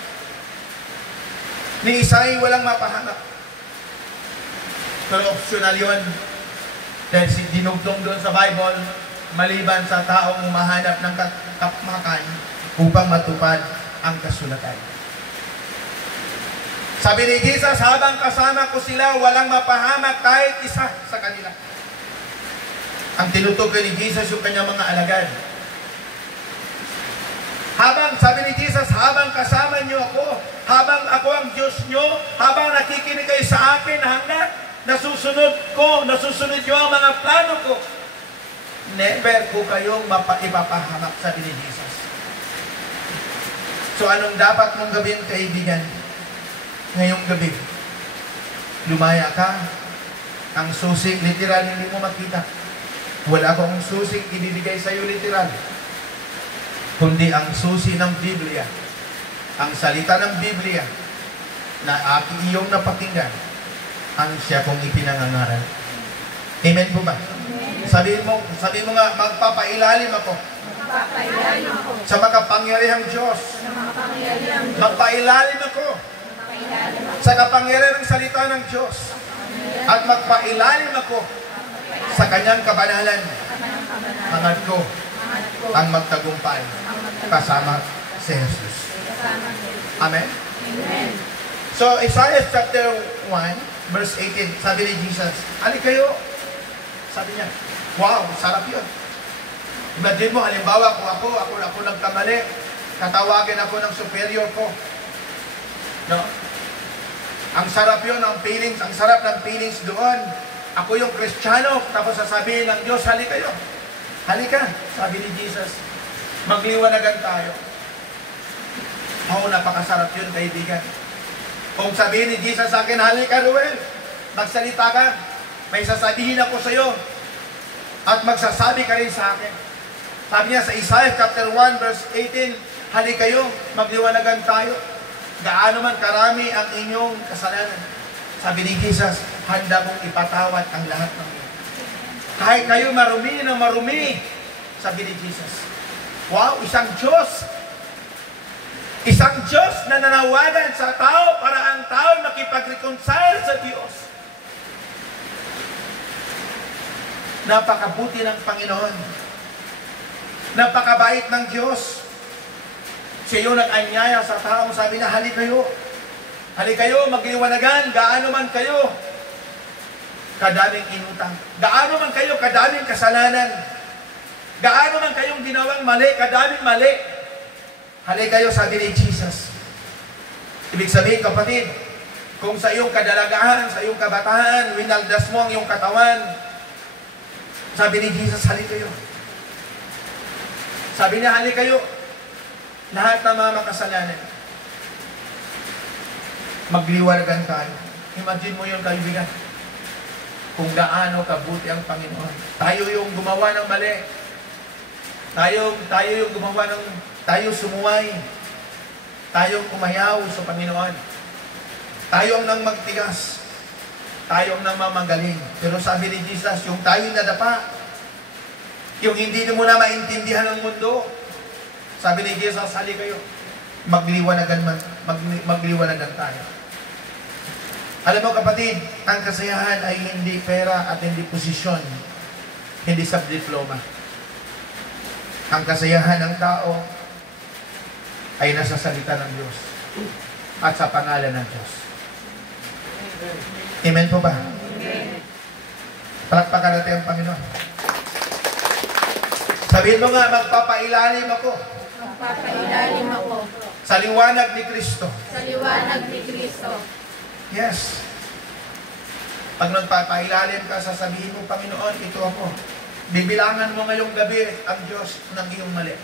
ni Isay walang mapahamak. Pero optional yun. Dahil dinugtong doon sa Bible, maliban sa taong umahanap ng kapmakan upang matupad ang kasulatan. Sabi ni Jesus, habang kasama ko sila, walang mapahamak kahit isa sa kanila. Ang tinutukoy ni Jesus yung kanyang mga alagad. Sabi ni Jesus, habang kasama niyo ako, habang ako ang Diyos niyo, habang nakikinig kayo sa akin hanggang nasusunod niyo ang mga plano ko, never ko kayong ipapahamak, sabi ni Jesus. So anong dapat mong gawin, kaibigan? Ngayong gabi, lumaya ka. Ang susig, literal, hindi mo makita. Wala akong susig ibibigay sa iyo literal, kundi ang susi ng Biblia, ang salita ng Biblia na iyong napakinggan, ang siya kong ipinangangaral. Amen po ba? Sabi mo nga, magpapailalim ako sa makapangyarihang Diyos. Magpailalim ako sa kapangyarihang salita ng Diyos. At magpailalim ako sa kanyang kabanalan. Hangad ko ang magtagumpay kasama si Jesus. Amen? So, Isaiah chapter 1, verse 18, sabi ni Jesus, "Ali kayo." Sabi niya, wow, sarap yun. Imagine mo, halimbawa, kung ako nagkamali, tatawagin ako ng superior ko. No? Ang sarap yun, ang sarap ng feelings doon. Ako yung Kristiyano, tapos sasabihin ng Diyos, halika kayo. Halika, sabi ni Jesus. Magliwanagan tayo. Napakasarap yun, kaibigan. Kung sabihin ni Jesus sa akin, halika Ruel, magsalita ka, may sasabihin ako sa iyo, at magsasabi ka rin sa akin. Sabi niya sa Isaiah chapter 1 verse 18, halika kayo, magliwanagan tayo. Gaano man karami ang inyong kasalanan. Sabi ni Jesus, handa kong ipatawad ang lahat ng iyo. Kahit kayo marumi na marumi, sabi ni Jesus. Wow, isang Diyos. Isang Diyos na nanawagan sa tao para ang tao makipag-reconcile sa Diyos. Napakabuti ng Panginoon. Napakabait ng Diyos. Siya yung nag-anyaya sa taong sabi na, hali kayo. Hali kayo, magliwanagan, gaano man kayo kadaming inutang. Gaano man kayo kadaming kasalanan. Gaano man kayong ginawang mali, kadaming mali. Hali kayo, sabi ni Jesus. Ibig sabihin, kapatid, kung sa iyong kadalagahan, sa iyong kabataan, winaldas mo ang iyong katawan, sabi ni Jesus, hali kayo. Sabi niya, hali kayo. Lahat ng mga makasalanan. Magliwanagan tayo. Imagine mo yun, kaibigan. Kung gaano kabuti ang Panginoon. Tayo yung gumawa ng mali. Tayo yung gumawa ng... Tayo sumuway. Tayo umayaw sa Panginoon. Tayo ang nang magtigas. Tayo ang nang mamagaling. Pero sabi ni Jesus, yung tayo nadapa, yung hindi mo na maintindihan ng mundo, sabi ni Jesus, hali kayo. Magliwanagan tayo. Alam mo kapatid, ang kasiyahan ay hindi pera at hindi posisyon, hindi sa diploma. Ang kasiyahan ng tao ay nasa salita ng Diyos at sa pangalan ng Diyos. Amen po ba? Amen. Palakpakan natin ang Panginoon. Sabihin mo nga, magpapailalim ako Magpapailalim ako sa liwanag ni Kristo. sa liwanag ni Kristo. Yes. Pag nagpapailalim ka, sasabihin mo, Panginoon, ito ako. Bibilangan mo ngayong gabi ang Diyos ng iyong mali.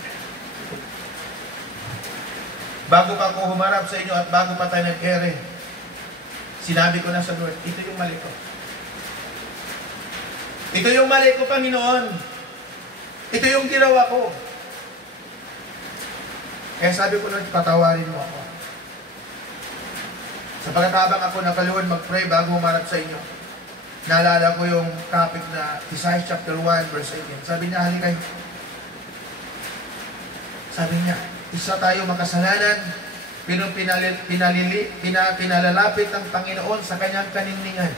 Bago pa ako humarap sa inyo at bago pa tayo nag-ere, sinabi ko na sa Lord, ito yung mali ko. Ito yung mali ko, Panginoon. Ito yung ginawa ko. Kaya sabi ko, Lord, patawarin mo ako. Sa pagkatabang ako nakaluhod mag-pray bago humarap sa inyo, naalala ko yung topic na Isaiah chapter 1 verse 18. Sabi niya, halika kayo. Sabi niya, isa tayo makasalanan, pero pinalalapit ng Panginoon sa kanyang kaningningan.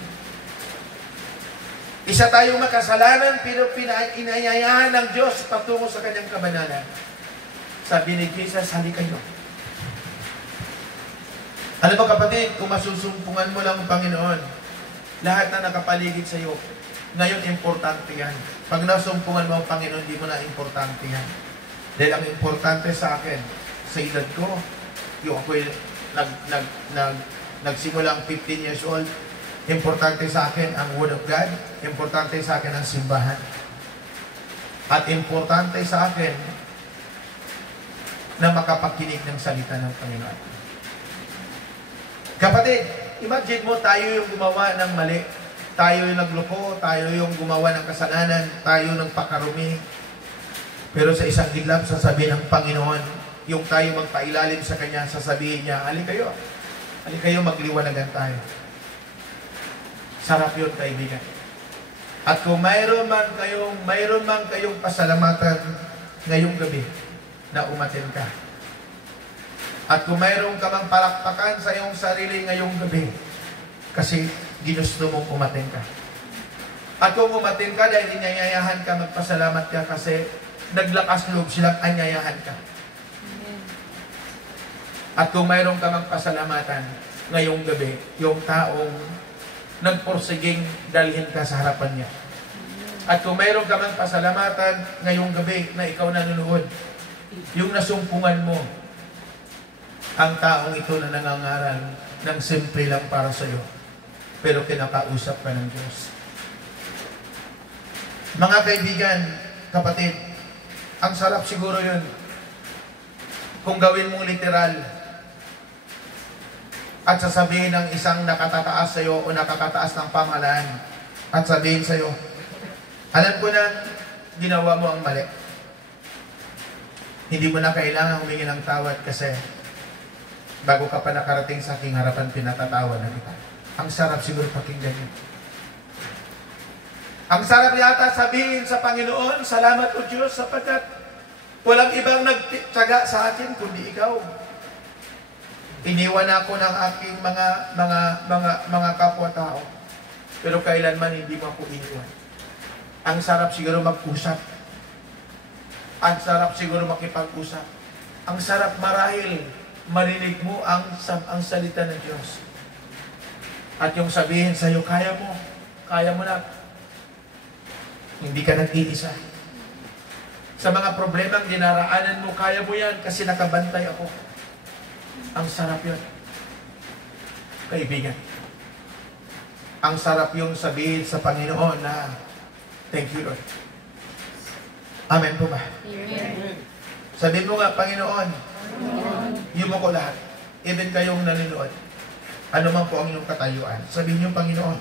Isa tayo makasalanan, pero inayayahan ng Diyos patungo sa kanyang kabanalan. Sabi ni Jesus, halika kayo. Alam mo kapatid, kung masusumpungan mo lang ang Panginoon, lahat na nakapaligid sa iyo, ngayon importante yan. Pag nasumpungan mo ang Panginoon, hindi mo na importante yan. Dahil ang importante sa akin, sa edad ko, yung ako'y nagsimulang 15 years old, importante sa akin ang Word of God, importante sa akin ang simbahan. At importante sa akin na makapagkinig ng salita ng Panginoon. Kapatid, imagine mo tayo yung gumawa ng mali, tayo yung nagloko, tayo yung gumawa ng kasalanan, tayo ng pakarumi. Pero sa isang diglap, sasabihin ng Panginoon, yung tayo magpailalim sa Kanya, sasabihin niya, halika kayo, magliwanagan tayo. Sarap yun, kaibigan. At kung mayroon man kayong pasalamatan ngayong gabi na umatin ka. At kung mayroon ka mang palakpakan sa iyong sarili ngayong gabi, kasi ginusto mong umatin ka. At kung umatin ka dahil inyayahan ka, magpasalamat ka kasi naglakas loob silang anyayahan ka. At kung mayroon ka mang pasalamatan ngayong gabi, yung taong nagporsiging dalhin ka sa harapan niya. At kung mayroon ka mang pasalamatan ngayong gabi na ikaw nanonood, yung nasumpungan mo, ang taong ito na nangangaral ng simple lang para sa iyo, pero kinakausap ka ng Diyos. Mga kaibigan, kapatid, ang sarap siguro yun kung gawin mong literal at sasabihin ng isang nakatataas sa iyo o nakakataas ng pamahalaan at sabihin sa iyo, alam ko na ginawa mo ang mali. Hindi mo na kailangan humingi ng tawad kasi bago ka pa nakarating sa aking harapan, pinatatawa na kita. Ang sarap siguro pakinggan yun. Ang sarap yata sabihin sa Panginoon, salamat o Diyos sapagkat walang ibang nagtyaga sa akin kundi ikaw. Iniwan ako ng aking mga kapwa-tao. Pero kailanman hindi mo ako iniwan. Ang sarap siguro mag-usap. Ang sarap siguro makipag-usap. Ang sarap marahil marinig mo ang salita ng Diyos. At yung sabihin sa iyo, kaya mo na. Hindi ka nag-iisa. Sa mga problemang dinaraanan mo, kaya mo yan kasi nakabantay ako. Ang sarap yun. Kaibigan. Ang sarap yung sabihin sa Panginoon na, thank you Lord. Amen po ba? Amen. Sabihin mo nga, Panginoon, yun mo ko lahat. Even kayong nanonood. Ano man po ang iyong katayuan. Sabihin niyo, Panginoon,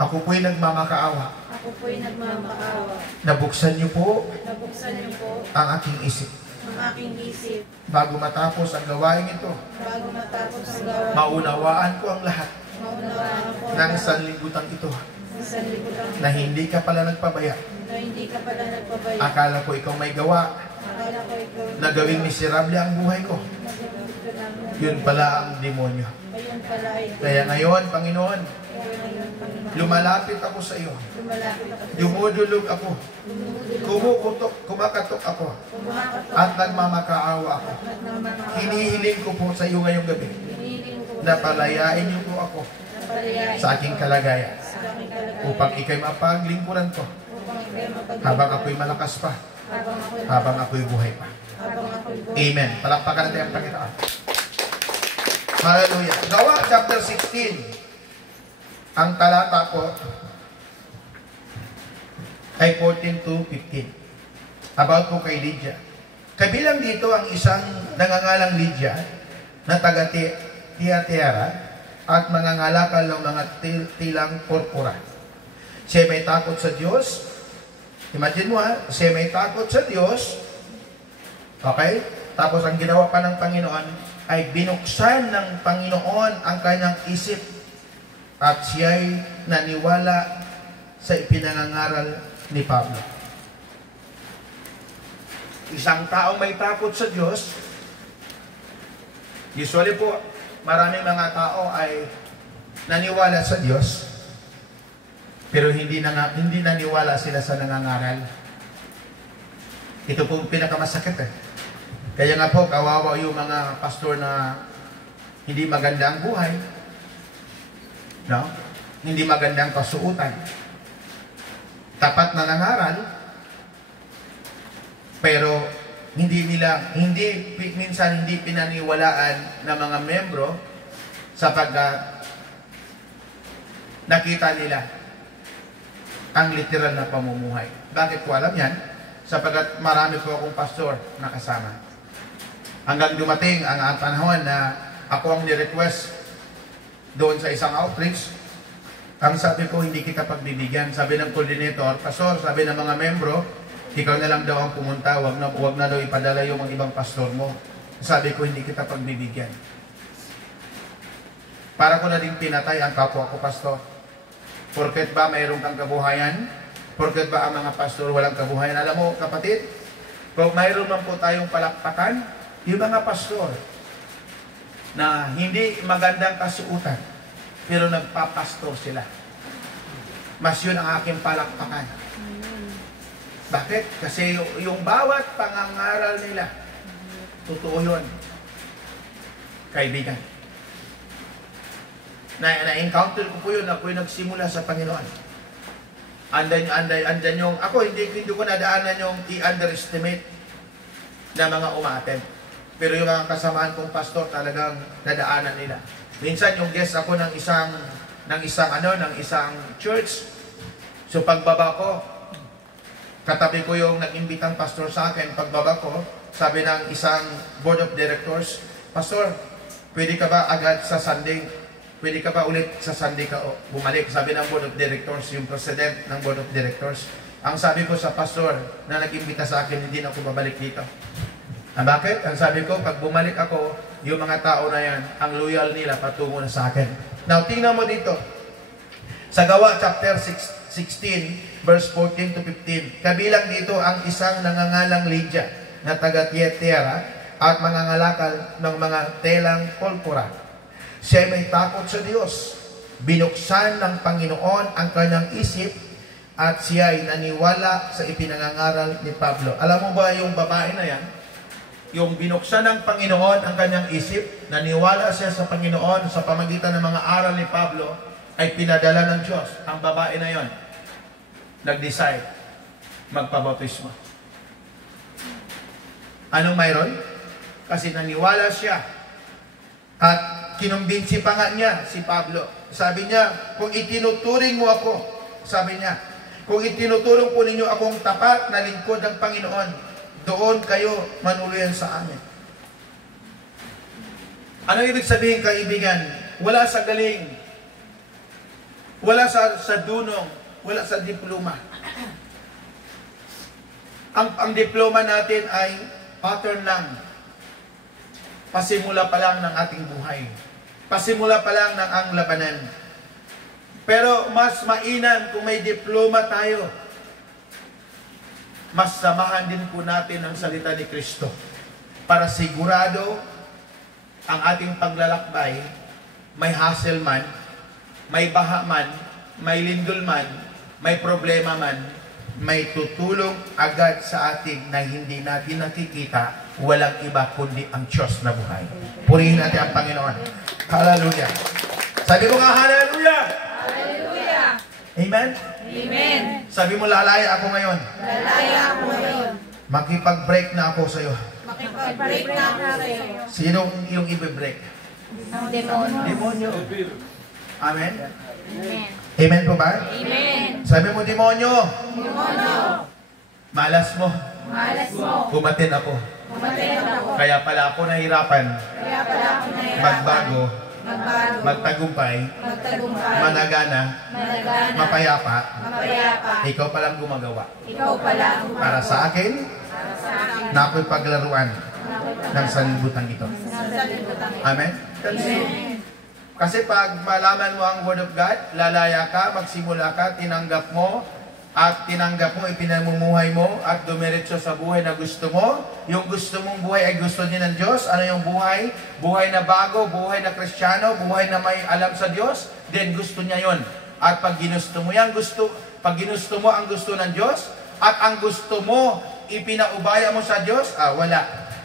ako po'y nagmamakaawa. Ako po'y nagmamakaawa. Nabuksan niyo po ang aking isip. Ang aking isip. Bago matapos ang gawain ito, maunawaan ko ang lahat ng sanlibutan ito. Na hindi ka pala nagpabaya. Akala ko ikaw may gawa na gawing miserable ang buhay ko. Yun pala ang demonyo. pagpalain. Kaya ngayon, Panginoon, Kaya ngayon, Panginoon, lumalapit ako sa iyo. lumalapit ako. Dumudulog ako. Kumakatok ako. Kumakatok At nagmamakaawa ako. at nagmamakawa. Hinihiling ko po sa iyo ngayong gabi Hinihiling ko na palayain niyo po ako na palayain sa aking kalagayan sa aking kalagayan upang ikay mapaglingkuran ko upang ikay mapag- habang ako'y malakas pa, habang ako'y buhay pa. Amen. Palakpakan natin ang Panginoon. Hallelujah. Gawa chapter 16. Ang talata po ay 14 to 15. About po kay Lydia. Kabilang dito ang isang nangangalang Lydia na taga Tiatira at mangangalakal ng mga tilang purpura. Siya may takot sa Diyos. Imagine mo siya may takot sa Diyos. Okay? Tapos ang ginawa pa ng Panginoon ay binuksan ng Panginoon ang kanyang isip at siya'y naniwala sa ipinangangaral ni Pablo. Isang taong may takot sa Diyos, usually po, maraming mga tao ay naniwala sa Diyos, pero hindi naniwala sila sa nangangaral. Ito po pinakamasakit Kaya nga po, kawawa yung mga pastor na hindi maganda ang buhay. No? Hindi maganda ang kasuutan. Tapat na nangaral, pero minsan hindi pinaniwalaan ng mga membro sapagkat nakita nila ang literal na pamumuhay. Bakit ko alam yan? Sapagkat marami po akong pastor na kasama. Hanggang dumating ang panahon na ako ang ni-request doon sa isang outreach. Ang sabi ko, hindi kita pagbibigyan. Sabi ng coordinator, pastor, sabi ng mga membro, ikaw na lang daw ang pumunta, wag na daw ipadala yung mga ibang pastor mo. Sabi ko, hindi kita pagbibigyan. Para ko na din pinatay ang kapwa ko, pastor. Porket ba mayroong kang kabuhayan? Porket ba ang mga pastor walang kabuhayan? Alam mo, kapatid, kung mayroon man po tayong palakpakan, yung mga pastor na hindi magandang kasuutan, pero nagpapastor sila. Mas yun ang aking palakpakan. Bakit? Kasi yung bawat pangangaral nila, totoo yun. Kaibigan. Na-encounter ko po yun, ako'y nagsimula sa Panginoon. Andan yung, ako hindi ko nadaanan yung i-underestimate na mga umaten. Pero yung mga kasamaan kong pastor talagang nadaanan nila. Minsan yung guest ako ng isang church. So pagbaba ko, katabi ko yung nag-imbitang pastor sa akin. Pagbaba ko, sabi ng isang board of directors, pastor, pwede ka ba agad sa Sunday? Pwede ka ba ulit sa Sunday ka bumalik? Sabi ng board of directors, yung president ng board of directors. Ang sabi ko sa pastor na nag-imbita sa akin, hindi na ako babalik dito. Bakit? Ang sabi ko, pag bumalik ako, yung mga tao na yan, ang loyal nila patungo na sa akin. Now, tingnan mo dito. Sa Gawa chapter 16, verse 14 to 15, kabilang dito ang isang nangangalang Lydia na taga Tiatira at mangangalakal ng mga telang pulpura. Siya may takot sa Diyos. Binuksan ng Panginoon ang kanyang isip at siya ay naniwala sa ipinangangaral ni Pablo. Alam mo ba yung babae na yan? Yung binuksan ng Panginoon ang kanyang isip, naniwala siya sa Panginoon sa pamagitan ng mga aral ni Pablo, ay pinadala ng Diyos. Ang babae na yon, nag-decide magpabautismo. Anong mayroon? Kasi naniwala siya at kinumbinsi pa nga niya si Pablo. Sabi niya, kung itinuturing mo ako, sabi niya, kung itinuturing po ninyo akong tapat na lingkod ng Panginoon, doon kayo manuluyan sa amin. Ano ibig sabihin, kaibigan? Wala sa galing, wala sa dunong, wala sa diploma. Ang diploma natin ay pattern lang. Pasimula pa lang ng ating buhay. Pasimula pa lang ng ang labanan. Pero mas mainam kung may diploma tayo. Mas samahan din po natin ang salita ni Kristo para sigurado ang ating paglalakbay may hassle man, may baha man, may lindol man, may problema man, may tutulong agad sa atin na hindi natin nakikita, walang iba kundi ang Diyos na buhay. Purihin natin ang Panginoon. Hallelujah. Sabi mo nga, hallelujah! Hallelujah! Amen? Amen! Sabi mo, lalaya ako ngayon. Lalaya ako ngayon. Makipag-break na ako sa iyo. Makipag-break na ako sa iyo. Sinong iyong i-break? Ang demonyo. Demonyo. Amen? Amen. Amen po ba? Amen. Sabi mo, demonyo, Demonyo. malas mo. Malas mo. Umatin ako. Umatay ako. Kaya pala ako nahirapan Kaya pala ako nahirapan. magbago, Magbago. magtagumpay, Magtagumpay. managana, Managana. mapayapa. Mapayapa. Ikaw palang gumagawa. Ikaw pala ang Para sa akin, para sa akin. na ako'y paglaruan ng sanlibutan ito. Nasa libutan. Amen? Amen. Kasi pag malaman mo ang Word of God, lalaya ka, magsimula ka, tinanggap mo, at tinanggap mo, ipinamumuhay mo, at dumiretso sa buhay na gusto mo. Yung gusto mong buhay ay gusto din ng Diyos. Ano yung buhay? Buhay na bago, buhay na Kristiyano, buhay na may alam sa Diyos, then gusto niya yon. At pag ginusto mo yan, pag ginusto mo ang gusto ng Diyos, at ang gusto mo, ipinaubaya mo sa Diyos, wala.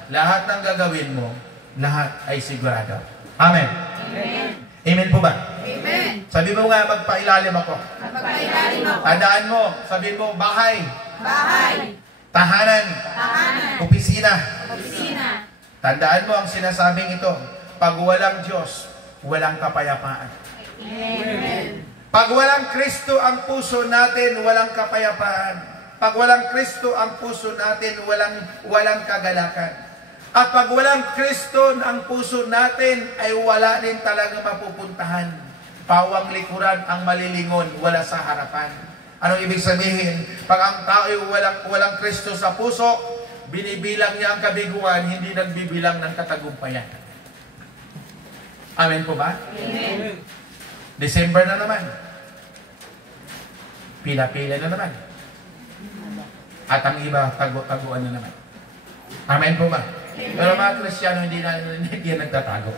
Lahat ng gagawin mo, lahat ay sigurado. Amen. Amen. Amen po ba? Amen. Sabi mo nga, magpailalim ako. Magpailalim ako. Tandaan mo, sabi mo, bahay, Bahay. tahanan, Tahanan. opisina. Opisina. Tandaan mo ang sinasabing ito, pag walang Diyos, walang kapayapaan. Amen. Pag walang Kristo ang puso natin, walang kapayapaan. Pag walang Kristo ang puso natin, walang kagalakan. At pag walang Kristo ang puso natin, ay wala din talaga mapupuntahan. Pawang likuran ang malilingon, wala sa harapan. Anong ibig sabihin? Pag ang tao ay walang Kristo sa puso, binibilang niya ang kabiguan, hindi nagbibilang ng katagumpayan. Amen po ba? Amen. December na naman. Pila-pila na naman. At ang iba, tago-taguan na naman. Amen po ba? Pero mga Kristiyano, hindi yan nagtatago.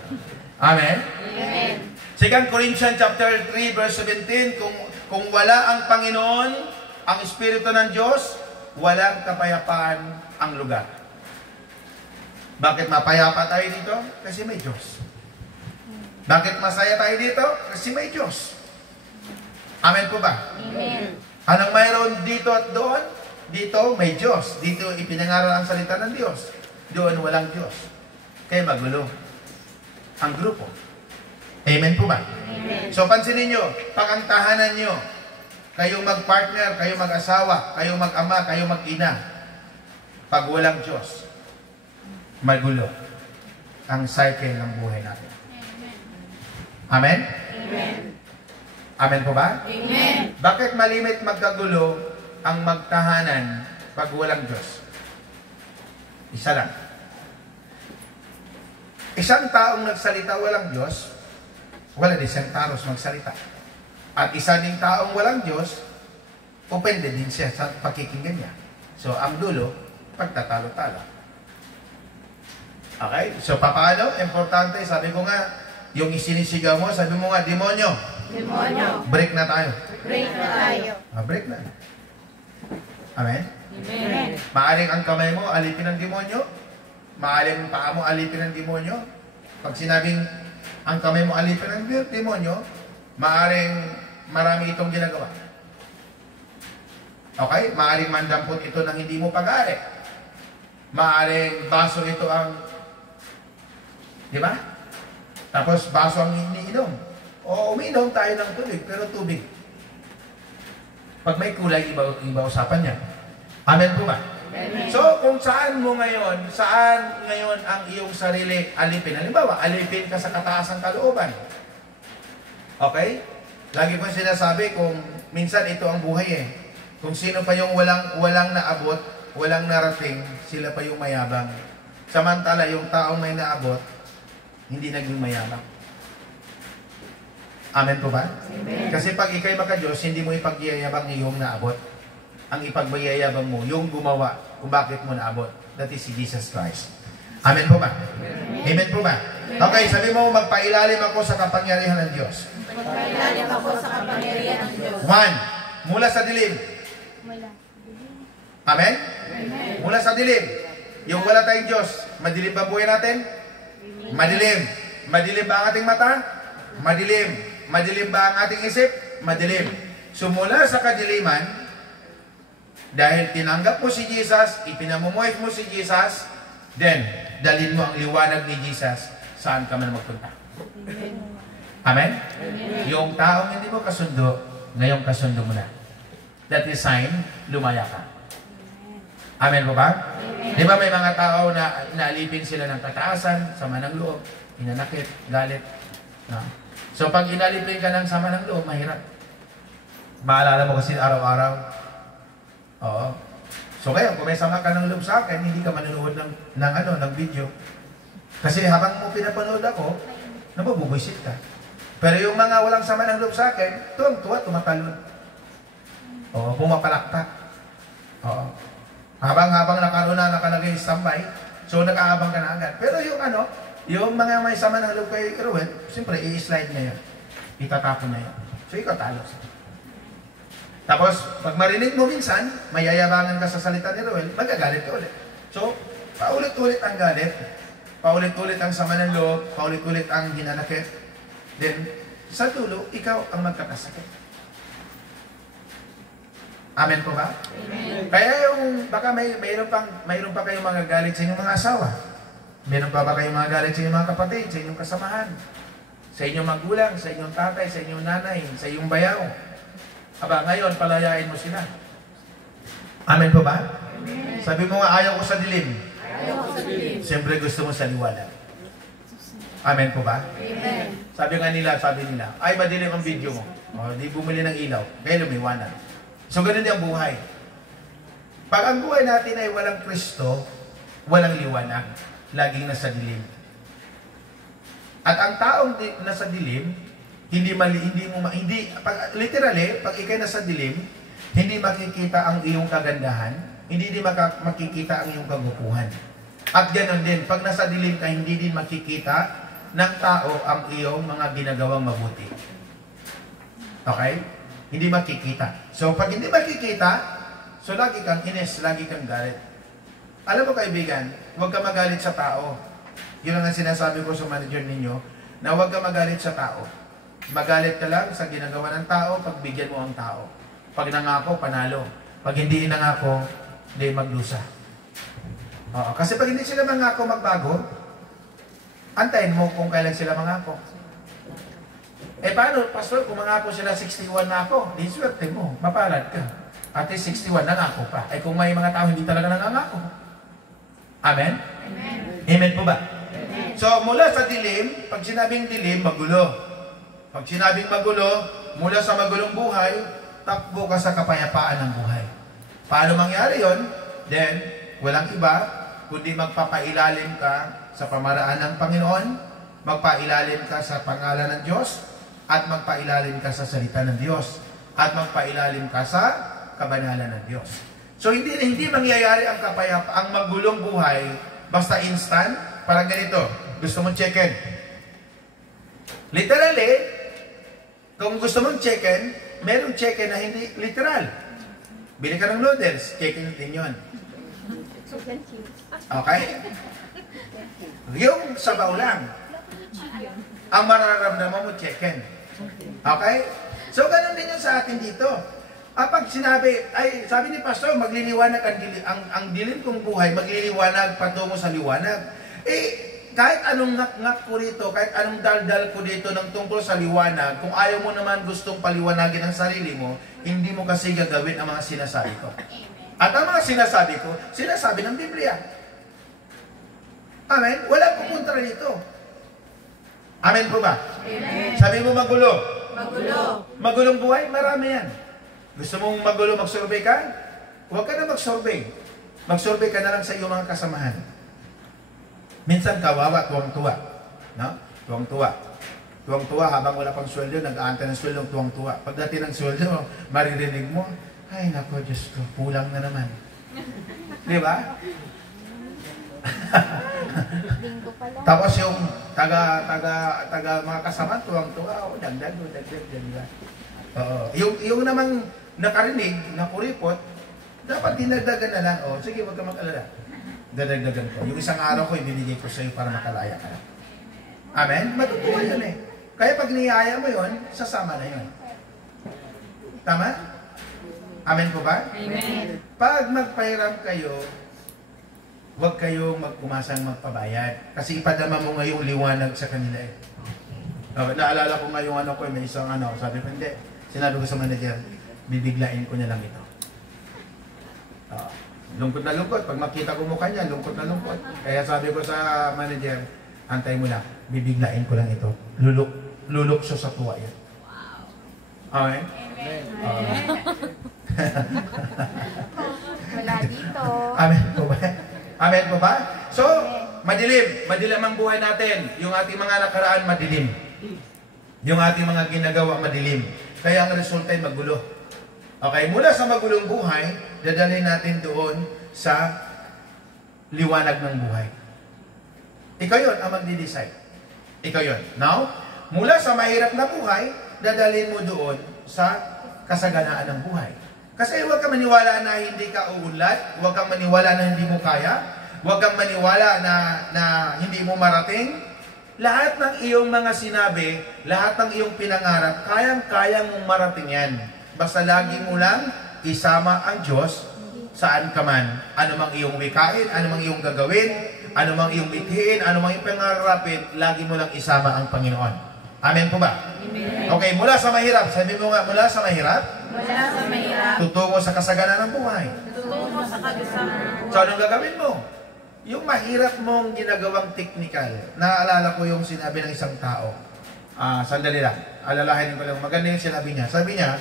Amen? Amen. 2 Corinthians chapter 3 verse 17, kung wala ang Panginoon, ang Espiritu ng Diyos, walang kapayapaan ang lugar. Bakit mapayapa tayo dito? Kasi may Diyos. Bakit masaya tayo dito? Kasi may Diyos. Amen po ba? Amen. Anong mayroon dito at doon? Dito may Diyos. Dito ipinangaral ang salita ng Diyos. Doon walang Diyos. Kaya magulo ang grupo. Amen po ba? Amen. So pansinin nyo, pag ang tahanan nyo, kayo mag-partner, kayo mag-asawa, kayo mag-ama, kayo mag-ina, pag walang Diyos, magulo ang cycle ng buhay natin. Amen? Amen. Amen po ba? Amen. Bakit malimit magkagulo ang magtahanan pag walang Diyos? Isa lang. Isang taong nagsalita walang Diyos, wala din siyang taros magsalita. At isa ding taong walang Diyos, opende din siya sa pakikinggan niya. So, ang dulo, pagtatalo-talo. Okay? So, paano? Importante, sabi ko nga, yung isinisigaw mo, sabi mo nga, demonyo, Demonyo. break na tayo. Break na tayo. Break na. Amen? Amen. Maaring ang kamay mo, alipin ng demonyo. Maaring ang paa mo, alipin ng demonyo. Pag sinabing ang kamay mo, alipin ng demonyo, maaring marami itong ginagawa. Okay? Maaring mandampot ito ng hindi mo pag-aari. Maaring baso ito ang, di ba? Tapos baso ang iniinom. O uminom tayo ng tubig, pero tubig. Pag may kulay, iba usapan niya. Amen po ba? Amen. So, kung saan ngayon ang iyong sarili alipin? Halimbawa, alipin ka sa kataasang kalooban. Okay? Lagi ko sinasabi kung minsan ito ang buhay eh. Kung sino pa yung walang naabot, walang narating, sila pa yung mayabang. Samantala, yung taong may naabot, hindi naging mayabang. Amen po ba? Amen. Kasi pag ikay maka-Diyos, hindi mo ipagyayabang yung naabot. Ang ipagbayayabang mo, yung gumawa kung bakit mo naabot. That is si Jesus Christ. Amen po ba? Amen. Amen po ba? Okay, sabi mo, magpailalim ako sa kapangyarihan ng Diyos. Magpailalim ako sa kapangyarihan ng Diyos. 1. Mula sa dilim. Amen? Mula sa dilim. Yung wala tayong Diyos, madilim ba buhay natin? Madilim. Madilim ba ang ating mata? Madilim. Madilim ba ang ating isip? Madilim. So mula sa kadiliman, dahil tinanggap mo si Jesus, ipinamumuhay mo si Jesus, then, dalhin mo ang liwanag ni Jesus, saan ka man magpunta. Amen? Yung taong hindi mo kasundo, ngayong kasundo mo na. That is sign, lumaya ka. Amen po ba? Di ba may mga tao na naalipin sila ng kataasan, sama ng loob, inanakit, galit. No? So pag inalipin ka ng sama ng loob, mahirap. Maalala mo kasi araw-araw. Oo. So ngayon, kung may sama ka ng loob sa akin, hindi ka manunood ng video. Kasi habang mo pinapanood ako, nabubuisit ka. Pero yung mga walang sama ng loob sa akin, tuwang-tuwa, tumatalon. Oo, pumapalakpak. Oo. Habang nakaroon na nakalagay standby, so nakaabang ka na agad. Pero yung mga may sama ng loob kay Ruel, siyempre, i-slide niya yun. Itatapon na yun. So ikaw talo. Tapos, pag marinig mo minsan, mayayabangan ka sa salita ni Ruel, magagalit ka ulit. So, paulit-ulit ang galit, paulit-ulit ang sama ng loob, paulit-ulit ang hinanakit. Then, sa dulo, ikaw ang magkakasakit. Amen po ba? Amen. Kaya yung, baka mayroon pa kayong mga galit sa inyong mga asawa. Mayroon pa ba kayong mga galit sa inyong mga kapatid, sa inyong kasamahan, sa inyong magulang, sa inyong tatay, sa inyong nanay, sa inyong bayaw. Aba, ngayon, palayain mo sila. Amen po ba? Amen. Sabi mo nga, ayaw ko sa dilim. Ayaw ko sa dilim. Siyempre gusto mo sa liwanag. Amen po ba? Amen. Sabi nila, ay madilim ang video mo. O, di bumili ng ilaw. Kaya lumiwanag. So, ganun din ang buhay. Pag ang buhay natin ay walang Kristo, walang liwanag. Laging nasa dilim. At ang taong nasa dilim, literally, pag ikay nasa dilim, hindi makikita ang iyong kagandahan, hindi din makikita ang iyong kagupuhan. At ganoon din, pag nasa dilim ka, hindi din makikita ng tao ang iyong mga ginagawang mabuti. Okay? Hindi makikita. So, pag hindi makikita, so lagi kang ines, lagi kang galit. Alam mo kaibigan, huwag ka magalit sa tao. Yun ang sinasabi ko sa manager ninyo, na huwag ka magalit sa tao. Magalit ka lang sa ginagawa ng tao, pagbigyan mo ang tao. Pag nangako, panalo. Pag hindi nangako, hindi magdusa. Oo, kasi pag hindi sila mangako magbago, antayin mo kung kailan sila mangako. Eh paano, Pastor, kung mangako sila 61 na ako, di swerte mo, mapalad ka. At 61, nangako pa. Eh kung may mga tao hindi talaga nangangako. Amen? Amen. Amen po ba? Amen. So mula sa dilim, pag sinabing dilim, magulo. Pag sinabing magulo, mula sa magulong buhay, takbo ka sa kapayapaan ng buhay. Paano mangyari yon? Then, walang iba, kundi magpapailalim ka sa pamaraan ng Panginoon, magpailalim ka sa pangalan ng Diyos, at magpailalim ka sa salita ng Diyos, at magpailalim ka sa kabanalan ng Diyos. So, hindi mangyayari ang ang magulong buhay, basta instant, parang ganito, gusto mong check-in. Literally, kung gusto mong chicken, merong chicken na hindi literal. Bili ka ng noodles, chicken din yun. Okay? Yung sabaw lang. Ang mararamdaman mo, chicken. Okay? So, ganun din yun sa atin dito. Pag sinabi, sabi ni Pastor, magliliwanag ang dilim kong buhay, magliliwanag patungo sa liwanag. Kahit anong ngak-ngak ko dito, kahit anong daldal ko dito ng tungkol sa liwanag, kung ayaw mo naman gustong paliwanagin ang sarili mo, hindi mo kasi gagawin ang mga sinasabi ko. At ang mga sinasabi ko, sinasabi ng Biblia. Amen? Wala pumunta dito. Amen po ba? Amen. Sabi mo magulo. Magulo. Magulong buhay, marami yan. Gusto mong magulo, mag-survey ka? Huwag ka na mag-survey. Mag-survey ka na lang sa iyong mga kasamahan. Minsan kawawa, tuwang-tuwa. No? Tuwang-tuwa. Tuwang-tuwa, habang wala pang sweldo, nag-aantay ng sweldo, tuwang-tuwa. Pagdating ng sweldo, maririnig mo, ay nako, Diyos ko, kulang na naman. Di ba? Linggo pa lang. Tapos yung taga mga kasama, tuwang-tuwa, dagdag. Yung namang nakarinig, nakuripot, dapat dinagdagan na lang. Sige, wag ka mag-alala. Dadagdagan ko. Yung isang araw ko, ibinigay ko sa iyo para makalaya ka. Amen? Matutuwa yun eh. Kaya pag niyaya mo yun, sasama na yun. Tama? Amen po ba? Amen. Pag magpahiram kayo, huwag kayong magkumasang magpabayad. Kasi ipadama mo ngayong liwanag sa kanila eh. Naalala ko ngayong may isang sabi ko, hindi. Sinabi ko sa manager, bibiglain ko na lang ito. Lungkot na lungkot. Pag makita ko mukha niya, lungkot na lungkot. Kaya sabi ko sa manager, antay mo lang, bibiglain ko lang ito. Lulukso sa tuwa yan. Amen? Amen. Wala dito. Amen po ba? Amen po ba? So, madilim. Madilim ang buhay natin. Yung ating mga nakaraan, madilim. Yung ating mga ginagawa, madilim. Kaya ang resulta ay magulo. Okay, mula sa magulong buhay, dadalhin natin doon sa liwanag ng buhay. Ikaw yun ang magdi-decide. Ikaw yun. Now, mula sa mahirap na buhay, dadalhin mo doon sa kasaganaan ng buhay. Kasi huwag kang maniwala na hindi ka uunlad, huwag kang maniwala na hindi mo kaya, huwag kang maniwala na hindi mo marating. Lahat ng iyong mga sinabi, lahat ng iyong pinangarap, kayang-kayang mong marating yan. Basta lagi mo lang isama ang Diyos saan ka man. Ano mang iyong wikain, ano mang iyong gagawin, ano mang iyong mithiin, ano mang iyong pangarapin, lagi mo lang isama ang Panginoon. Amen po ba? Amen. Okay, mula sa mahirap. Sabi mo nga, mula sa mahirap, Mula sa mahirap, tutungo sa kasaganan ng buhay. tutungo sa kabisahan. So, anong gagawin mo? Yung mahirap mong ginagawang technical. Naaalala ko yung sinabi ng isang tao. Sandali lang. Alalahanin ko lang. Maganda yung sinabi niya. Sabi niya,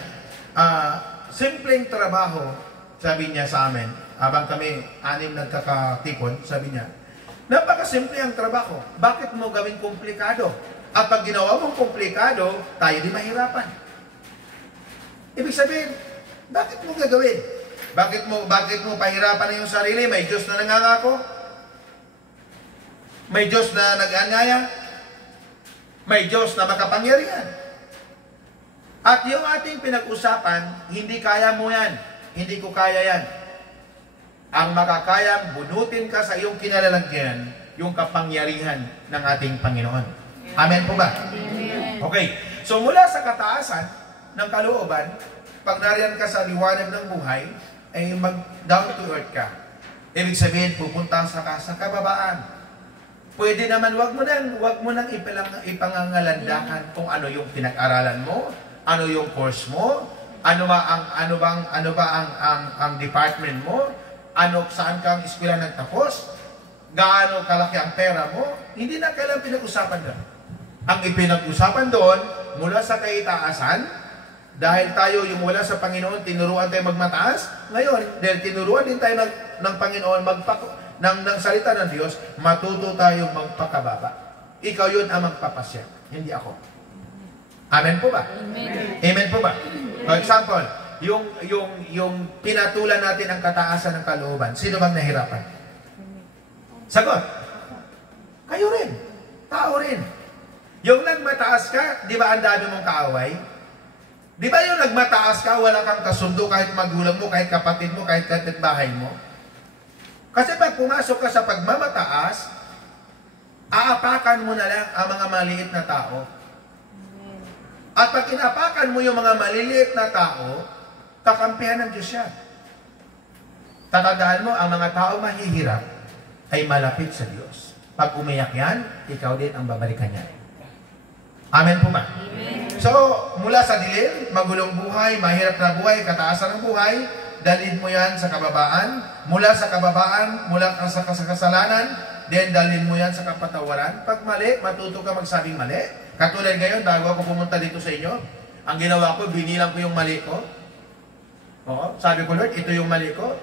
simpleng trabaho, sabi niya sa amin, habang kami 6 nagkakatipon, sabi niya, napakasimple ang trabaho. Bakit mo gawing komplikado? At pag ginawa mong komplikado, tayo di mahirapan. Ibig sabihin, bakit mo gagawin? Bakit mo pahirapan na yung sarili? May Diyos na nangangako? May Diyos na nag-anyaya? May Diyos na makapangyarihan? At yung ating pinag-usapan, hindi kaya mo yan. Hindi ko kaya yan. Ang makakayang bunutin ka sa iyong kinalalagyan, yung kapangyarihan ng ating Panginoon. Amen po ba? Amen. Okay. So mula sa kataasan ng kalooban, pag nariyan ka sa liwanag ng buhay, ay mag-down to earth ka. Ibig sabihin, pupunta sa kababaan. Pwede naman, wag mo nang ipangangalandakan kung ano yung pinag-aralan mo, ano yung course mo, ano ba ang department mo, saan kang eskwela nagtapos, gaano kalaki ang pera mo, hindi na kailangan pinag-usapan doon. Ang ipinag-usapan doon, mula sa kaitaasan, dahil tayo yung wala sa Panginoon, tinuruan tayo magmataas, ngayon, dahil tinuruan din tayo ng Panginoon, ng salita ng Diyos, matuto tayong magpakababa. Ikaw yun ang magpapasya, hindi ako. Amen po ba? Amen. Amen po ba? For example, yung pinatulan natin ang kataasan ng kalooban, sino bang nahirapan? Sagot. Kayo rin. Tao rin. Yung nagmataas ka, di ba ang dami mong kaaway? Di ba yung nagmataas ka, wala kang kasundo kahit magulang mo, kahit kapatid mo, kahit kapitbahay mo? Kasi pag pumasok ka sa pagmamataas, aapakan mo na lang ang mga maliit na tao. At pag inapakan mo yung mga maliliit na tao, kakampihan ng Diyos yan. Tatandaan mo, ang mga tao mahihirap ay malapit sa Diyos. Pag umiyak yan, ikaw din ang babalikan niya. Amen po ba? Amen. So, mula sa dilim, magulong buhay, mahirap na buhay, kataasan ng buhay, dalhin mo yan sa kababaan. Mula sa kababaan, mula sa kasalanan, then dalhin mo yan sa kapatawaran. Pag mali, matuto ka magsabing mali. Katulad ngayon, bago ako pumunta dito sa inyo, ang ginawa ko, binilang ko yung mali ko. Oo, sabi ko, Lord, ito yung mali ko.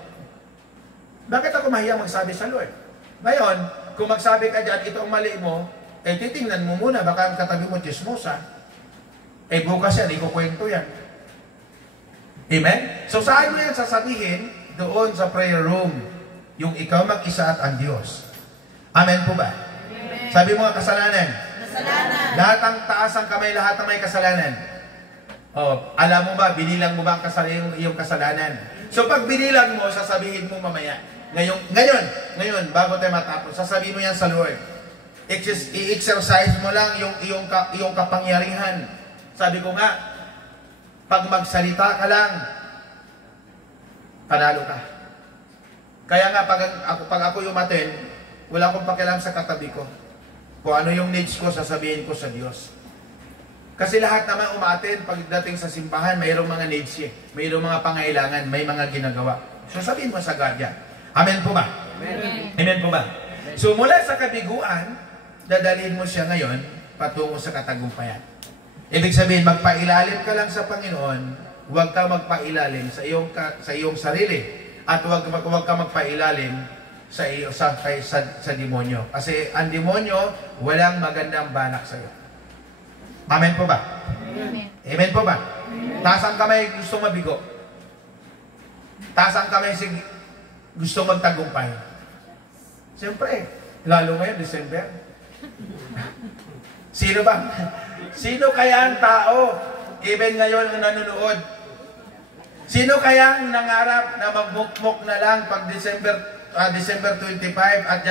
Bakit ako mahiya magsabi sa Lord? Ngayon, kung magsabi ka dyan, ito ang mali mo, titingnan mo muna, baka ang katabi mo, chismosa. Bukas yan, ikukwento yan. Amen? So, saan mo yan sasabihin? Doon sa prayer room. Yung ikaw mag-isa at ang Diyos. Amen po ba? Sabi mo nga kasalanan. Kasalanan. Lahat ang taas ang kamay, lahat ang may kasalanan. Oh, alam mo ba, binilang mo ba ang yung kasalanan? So pag binilang mo, sasabihin mo mamaya. Ngayon, bago tayo matapos, sasabihin mo yan sa Lord. I-exercise mo lang yung kapangyarihan. Sabi ko nga, pag magsalita ka lang, panalo ka. Kaya nga, pag ako yumatin, wala akong pakialam sa katabi ko. Kung ano yung needs ko, sasabihin ko sa Diyos. Kasi lahat naman umatin, pagdating sa simbahan, mayroong mga needs eh. Mayroong mga pangailangan, may mga ginagawa. So sabihin mo sa God yan. Amen po ba? Amen. Amen po ba? So mula sa kabiguan, dadalhin mo siya ngayon patungo sa katagumpayan. Ibig sabihin, magpailalim ka lang sa Panginoon, huwag ka magpailalim sa iyong sarili, at huwag ka magpailalim sa demonyo. Kasi ang demonyo, walang magandang balak sa iyo. Amen po ba? Amen. Amen po ba? Taas ang kamay, gusto mabigo. Taas ang kamay, gusto magtagumpay. Siyempre, lalo ngayon, December. Sino ba? Sino kaya ang tao, even ngayon ang nanonood? Sino kaya ang nangarap na magmukmok na lang pag December 25 at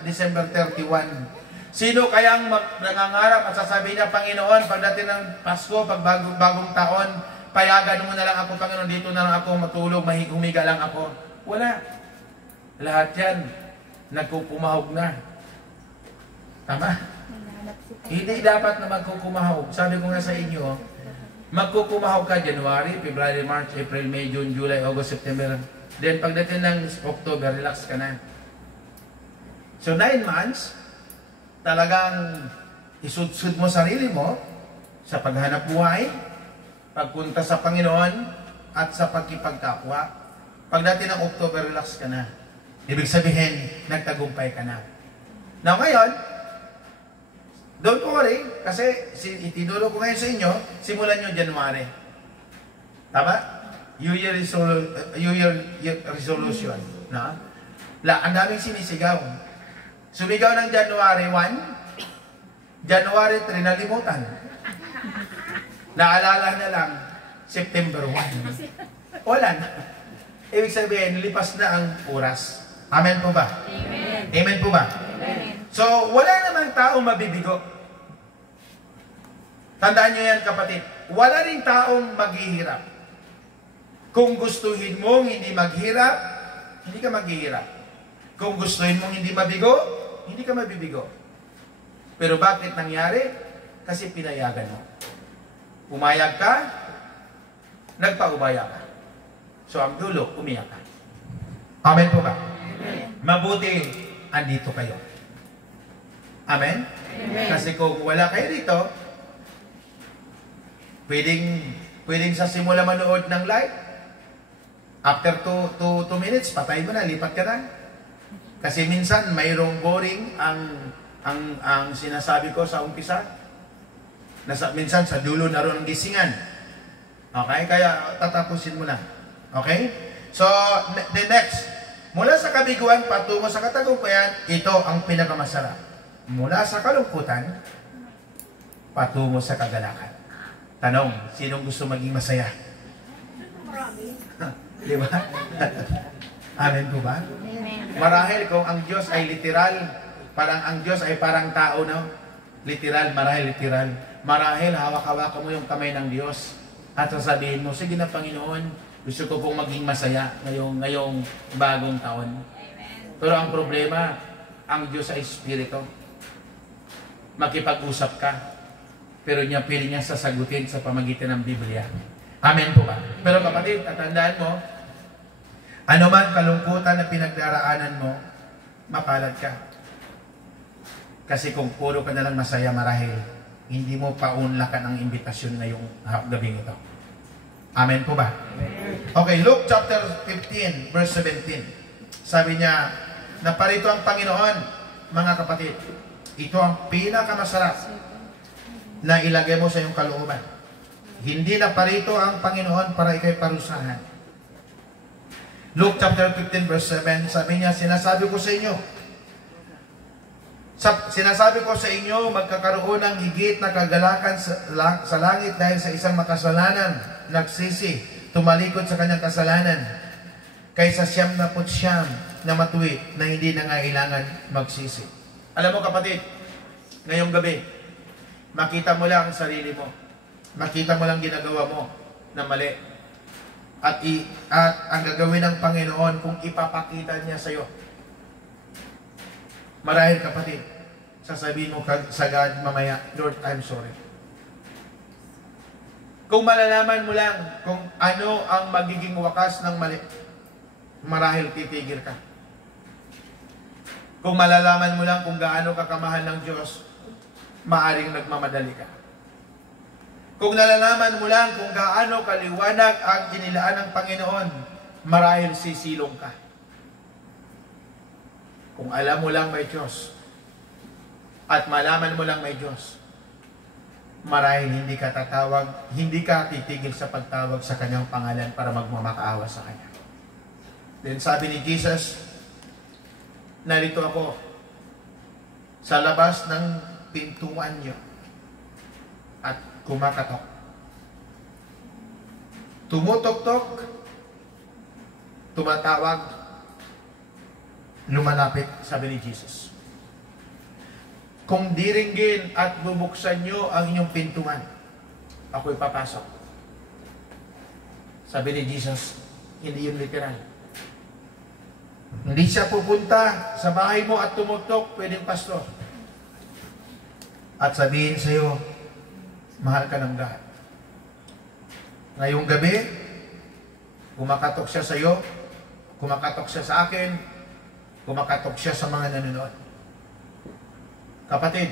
December 31? Sino kayang nangangarap at sasabihin niya, Panginoon, pagdating ng Pasko, pag bagong taon, payagan mo na lang ako, Panginoon, dito na lang ako matulog, humiga lang ako. Wala. Lahat yan, nagkukumahog na. Tama? Naghahanap si Panginoon. Hindi dapat na magkukumahog. Sabi ko nga sa inyo, magkukumahog ka January, February, March, April, May, June, July, August, September. Then pagdating ng October, relax ka na. So 9 months, talagang isudsud mo sarili mo sa paghanap buhay, pagpunta sa Panginoon, at sa pagkipagkapwa. Pagdating ng October, relax ka na. Ibig sabihin, nagtagumpay ka na. Now ngayon, don't worry, kasi itiduro ko ngayon sa inyo, simulan nyo January. Tama? New Year resolution. Na? Ang daming sinisigaw. Sumigaw ng January 1, January 3, nalimutan. Naalala na lang, September 1. Wala na. Ibig sabihin, lipas na ang oras. Amen po ba? Amen. Amen po ba? Amen. So, wala namang taong mabibigo. Tandaan nyo yan, kapatid. Wala rin taong maghihirap. Kung gustuhin mong hindi maghirap, hindi ka maghihirap. Kung gustuhin mong hindi mabigo, hindi ka mabibigo. Pero bakit nangyari? Kasi pinayagan mo. Umayag ka, nagpaubaya ka. So, ang dulo, umiyak ka. Amen po ba? Mabuti, andito kayo. Amen? Amen. Kasi kung wala kayo dito, pwedeng sa simula manood ng live, after 2 minutes, patay mo na, lipat ka na. Kasi minsan, mayroong boring ang sinasabi ko sa umpisa. Minsan, sa dulo na ron ang gisingan. Okay? Kaya, tatapusin mo lang. Okay? So, the next. Mula sa kabiguan patungo sa katagumpayan, ito ang pinakamasarap. Mula sa kalungkutan, patungo sa kagalakan. Tanong, sinong gusto maging masaya? Di ba? Amen po ba? Amen. Marahil kung ang Diyos ay literal, parang ang Diyos ay parang tao, no? Literal, marahil literal. Marahil hawak-hawakan mo yung kamay ng Diyos at sasabihin mo, sige na Panginoon, gusto ko pong maging masaya ngayong bagong taon. Pero ang problema, ang Diyos ay Espiritu. Makipag-usap ka, pero pili niya sasagutin sa pamagitan ng Biblia. Amen po ba? Pero kapatid, tatandaan mo, ano man kalungkutan na pinagdaraanan mo, mapalad ka. Kasi kung puro ka nalang masaya marahil, hindi mo paunlakan ang imbitasyon ngayong gabing ito. Amen po ba? Okay, Luke chapter 15, verse 17. Sabi niya, naparito ang Panginoon, mga kapatid. Ito ang pinakamasarap na ilagay mo sa iyong kalooban. Hindi naparito ang Panginoon para ikay parusahan. Luke chapter 15, verse 7, sabi niya, sinasabi ko sa inyo, Sinasabi ko sa inyo, magkakaroon ng higit na kagalakan sa langit dahil sa isang makasalanan, nagsisi, tumalikod sa kanyang kasalanan, kaysa 99 na matuwi na hindi nangailangan magsisi. Alam mo kapatid, ngayong gabi, makita mo lang ang sarili mo. Makita mo lang ginagawa mo na mali. At ang gagawin ng Panginoon kung ipapakita niya sa iyo. Marahil kapatid, sasabihin mo sagad mamaya, Lord, I'm sorry. Kung malalaman mo lang kung ano ang magiging wakas ng mali, marahil titigil ka. Kung malalaman mo lang kung gaano kakamahal ng Diyos, maaring nagmamadali ka. Kung nalalaman mo lang kung gaano kaliwanag ang inilaan ng Panginoon, marahil sisilong ka. Kung alam mo lang may Diyos, at malaman mo lang may Diyos, marahil hindi ka tatawag, hindi ka titigil sa pagtawag sa kanyang pangalan para magmamakaawa sa kanya. Then sabi ni Jesus, narito ako sa labas ng pintuan niyo at kumakatok. Tumutok-tok, tumatawag, lumalapit, sabi ni Jesus. Kung diringgin at bubuksan nyo ang inyong pintuan, ako'y papasok. Sabi ni Jesus, hindi yun literal. Hindi siya pupunta sa bahay mo at tumutok, pwedeng pastor. At sabihin sa iyo, mahal ka ng lahat. Ngayong gabi, kumakatok siya sa iyo, kumakatok siya sa akin, kumakatok siya sa mga nanonood. Kapatid,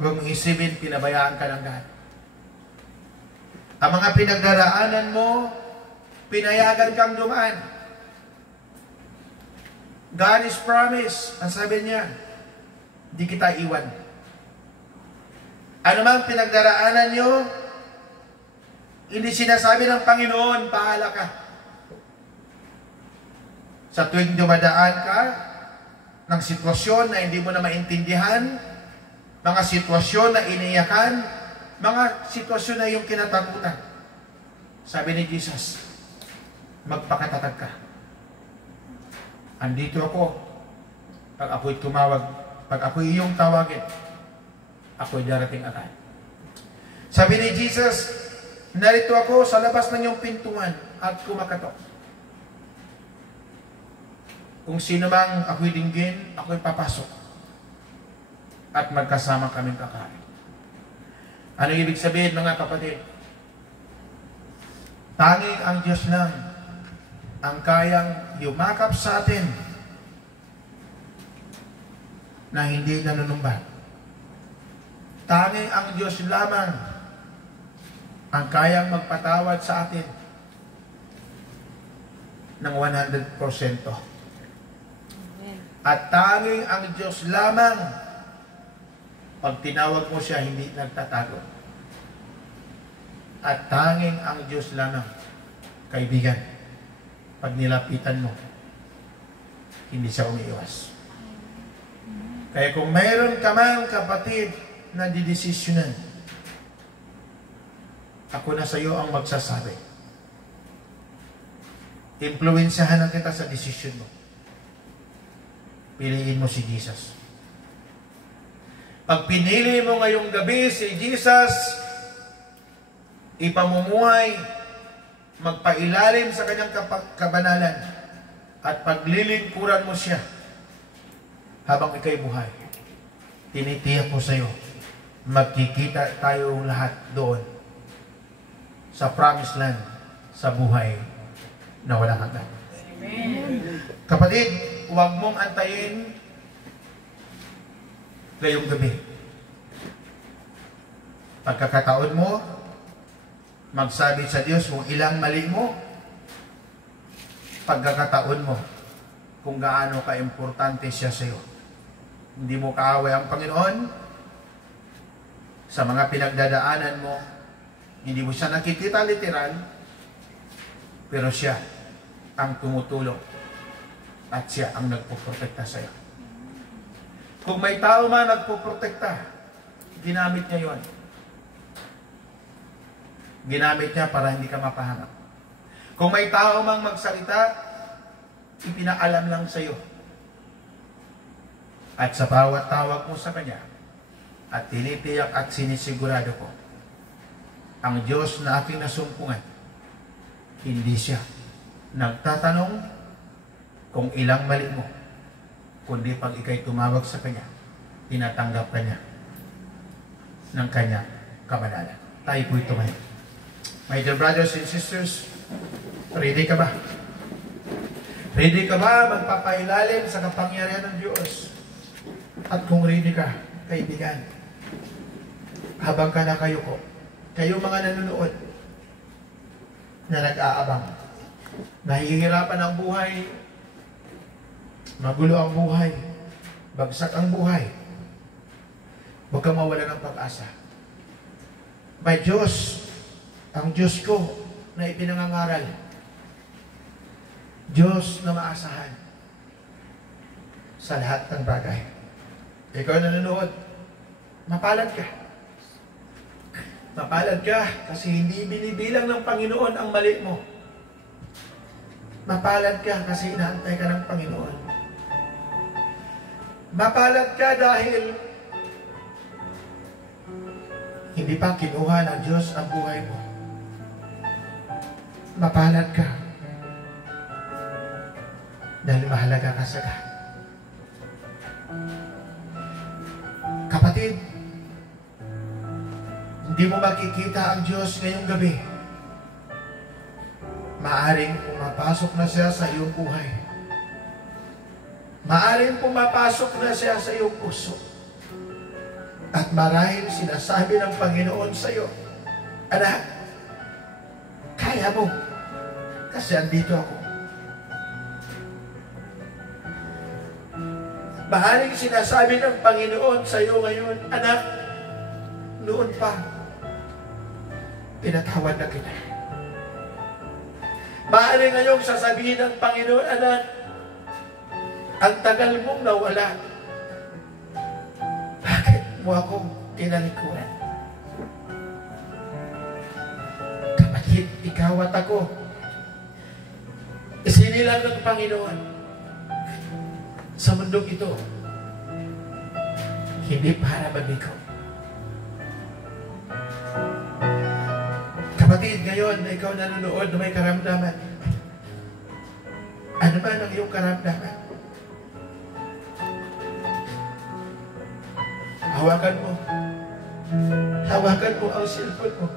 huwag mong isipin, pinabayaan ka ng lahat. Ang mga pinagdaraanan mo, pinayagan kang dumaan. God is promise. Ang sabi niya, di kita iwan. Ano mang pinagdaraanan nyo, hindi sinasabi ng Panginoon, bahala ka. Sa tuwing dumadaan ka ng sitwasyon na hindi mo na maintindihan, mga sitwasyon na iniyakan, mga sitwasyon na yung kinatakutan. Sabi ni Jesus, magpakatatag ka. Andito ako. Pag ako'y tumawag, pag ako'y iyong tawagin, ako'y darating agad. Sabi ni Jesus, narito ako sa labas ng iyong pintuan at kumakatok. Kung sino mang ako'y dinggin, ako'y papasok. At magkasama kaming kakain. Ano ibig sabihin, mga kapatid? Tanging ang Diyos lang ang kayang yumakap sa atin na hindi nanunumbat. Tanging ang Diyos lamang ang kayang magpatawad sa atin ng 100%. At tanging ang Diyos lamang, pag tinawag mo siya, hindi nagtatago. At tanging ang Diyos lamang, kaibigan, pag nilapitan mo, hindi siya umiiwas. Kaya kung mayroon ka man, kapatid, na didesisyonan, ako na sa iyo ang magsasabi. Impluwensyahan na kita sa desisyon mo. Piliin mo si Jesus. Pag pinili mo ngayong gabi si Jesus, ipamumuhay, magpailalim sa kanyang kabanalan, at paglilingkuran mo siya habang ika'y buhay, tinitiyak ko sa iyo, magkikita tayo lahat doon sa promised land, sa buhay na walang hanggan. Kapatid, huwag mong antayin ngayong gabi. Pagkakataon mo, magsabi sa Diyos kung ilang mali mo, pagkakataon mo kung gaano ka-importante siya sa iyo. Hindi mo kaaway ang Panginoon sa mga pinagdadaanan mo, hindi mo siya nakikita literal, pero siya ang tumutulong at siya ang nagpoprotekta sa iyo. Kung may tao man nagpuprotekta, ginamit niya yon. Ginamit niya para hindi ka mapahamak. Kung may tao mang magsalita, ipinaalam lang sa iyo. At sa bawat tawag mo sa Kanya, at tinitiyak at sinisigurado ko, ang Diyos na aking nasumpungan, hindi siya nagtatanong kung ilang mali mo, kundi pag ikay tumawag sa Kanya, tinatanggap ka niya ng Kanya kabanalan. Tayo po'y tumayo. My dear brothers and sisters, ready ka ba? Ready ka ba magpapailalim sa kapangyarihan ng Diyos? At kung ready ka, kaibigan, habang ka nakayuko, kayo mga nanonood na nag-aabang, nahihirapan ang buhay, magulo ang buhay, bagsak ang buhay, huwag kang mawala ng pag-asa. May Diyos, ang Diyos ko na ipinangangaral, Diyos na maasahan sa lahat ng bagay. Ikaw na nanonood, mapalad ka. Mapalad ka kasi hindi binibilang ng Panginoon ang mali mo. Mapalad ka kasi inaantay ka ng Panginoon. Mapalad ka dahil hindi pa kinuha ng Diyos ang buhay mo. Mapalad ka dahil mahalaga ka sa lahat. Kapatid, hindi mo makikita ang Diyos ngayong gabi. Maaring pumapasok na siya sa iyong buhay. Maaring pumapasok na siya sa iyong puso. At marahil sinasabi ng Panginoon sa iyo, anak, kaya mo, kasi andito ako. Maaaring sinasabi ng Panginoon sa iyo ngayon, anak, noon pa, pinatawad na kita. Maaaring ngayong sasabihin ng Panginoon, anak, ang tagal mong nawala. Bakit mo ako kinalikuran? Kapatid, ikaw at ako, isinilang ng Panginoon sa mundong ito, hindi para mabigo. Kapatid, ngayon na ikaw nanonood na may karamdaman, ano ba ang iyong karamdaman? Hawakan mo. Hawakan mo ang cellphone mo.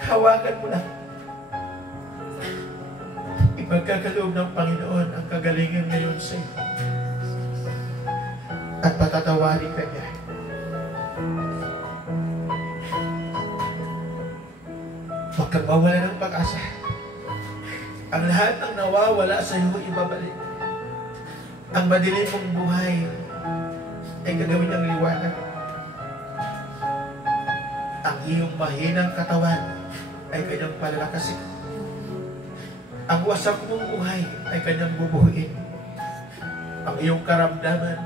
Hawakan mo lang. Ipagkakaloob ng Panginoon ang kagalingan ngayon sa iyo. At patatawarin ka niya. Huwag kang mawala ng pag-asa. Ang lahat ng nawawala sa iyo, ibabalik. Ang madilim mong buhay ay gagawin ng liwanag. Ang iyong mahinang katawan ay kanyang palalakasin. Ang wasak mong buhay ay kanyang bubuhuin. Ang iyong karamdaman,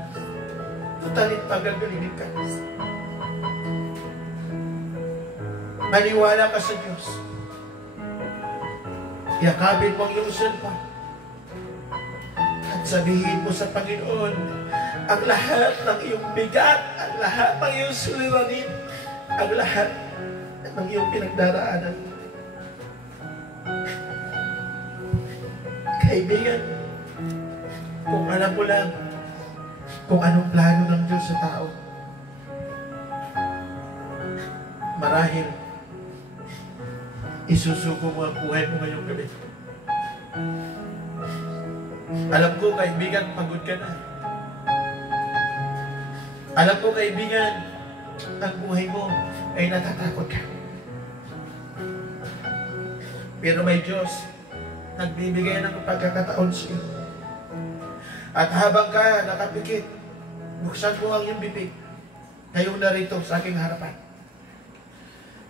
tutalit pagagalingin ka. Maniwala ka sa Diyos. Yakapin mo ang iyong cellphone. At sabihin mo sa Panginoon, ang lahat ng iyong bigat, ang lahat ng iyong suliranin, ang lahat ng iyong pinagdaraanan. Kaibigan, kung alam mo lang kung anong plano ng Diyos sa tao, marahil isusuko mo ang buhay mo ngayong gabi. Alam ko, kaibigan, pagod ka na. Alam ko, kaibigan, ang buhay mo ay natatakot ka. Pero may Diyos nagbibigay ng pagkakataon sa iyo. At habang ka nakapikit, buksan mo ang iyong bibig, kayong narito sa aking harapan.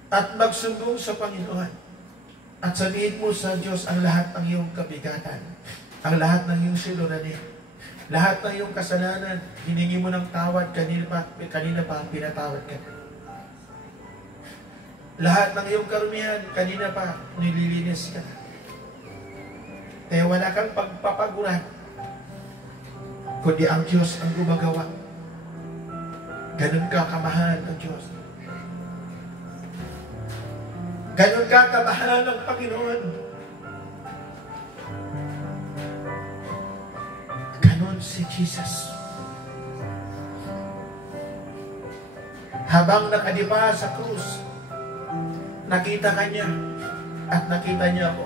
At magsumbong sa Panginoon. At sabihin mo sa Diyos ang lahat ng iyong kabigatan, ang lahat ng iyong siluranin. Lahat ng iyong kasalanan, hiningi mo ng tawad, kanina pa pinatawad ka. Lahat ng iyong karumihan, kanina pa nililinis ka. Kaya wala kang pagpapaguran, kundi ang Diyos ang gumagawa. Ganun ka kamahal ng Diyos. Ganun ka kamahal ng Panginoon. Ganun si Jesus. Habang nakadipa sa krus, nakita ka niya at nakita niya ako.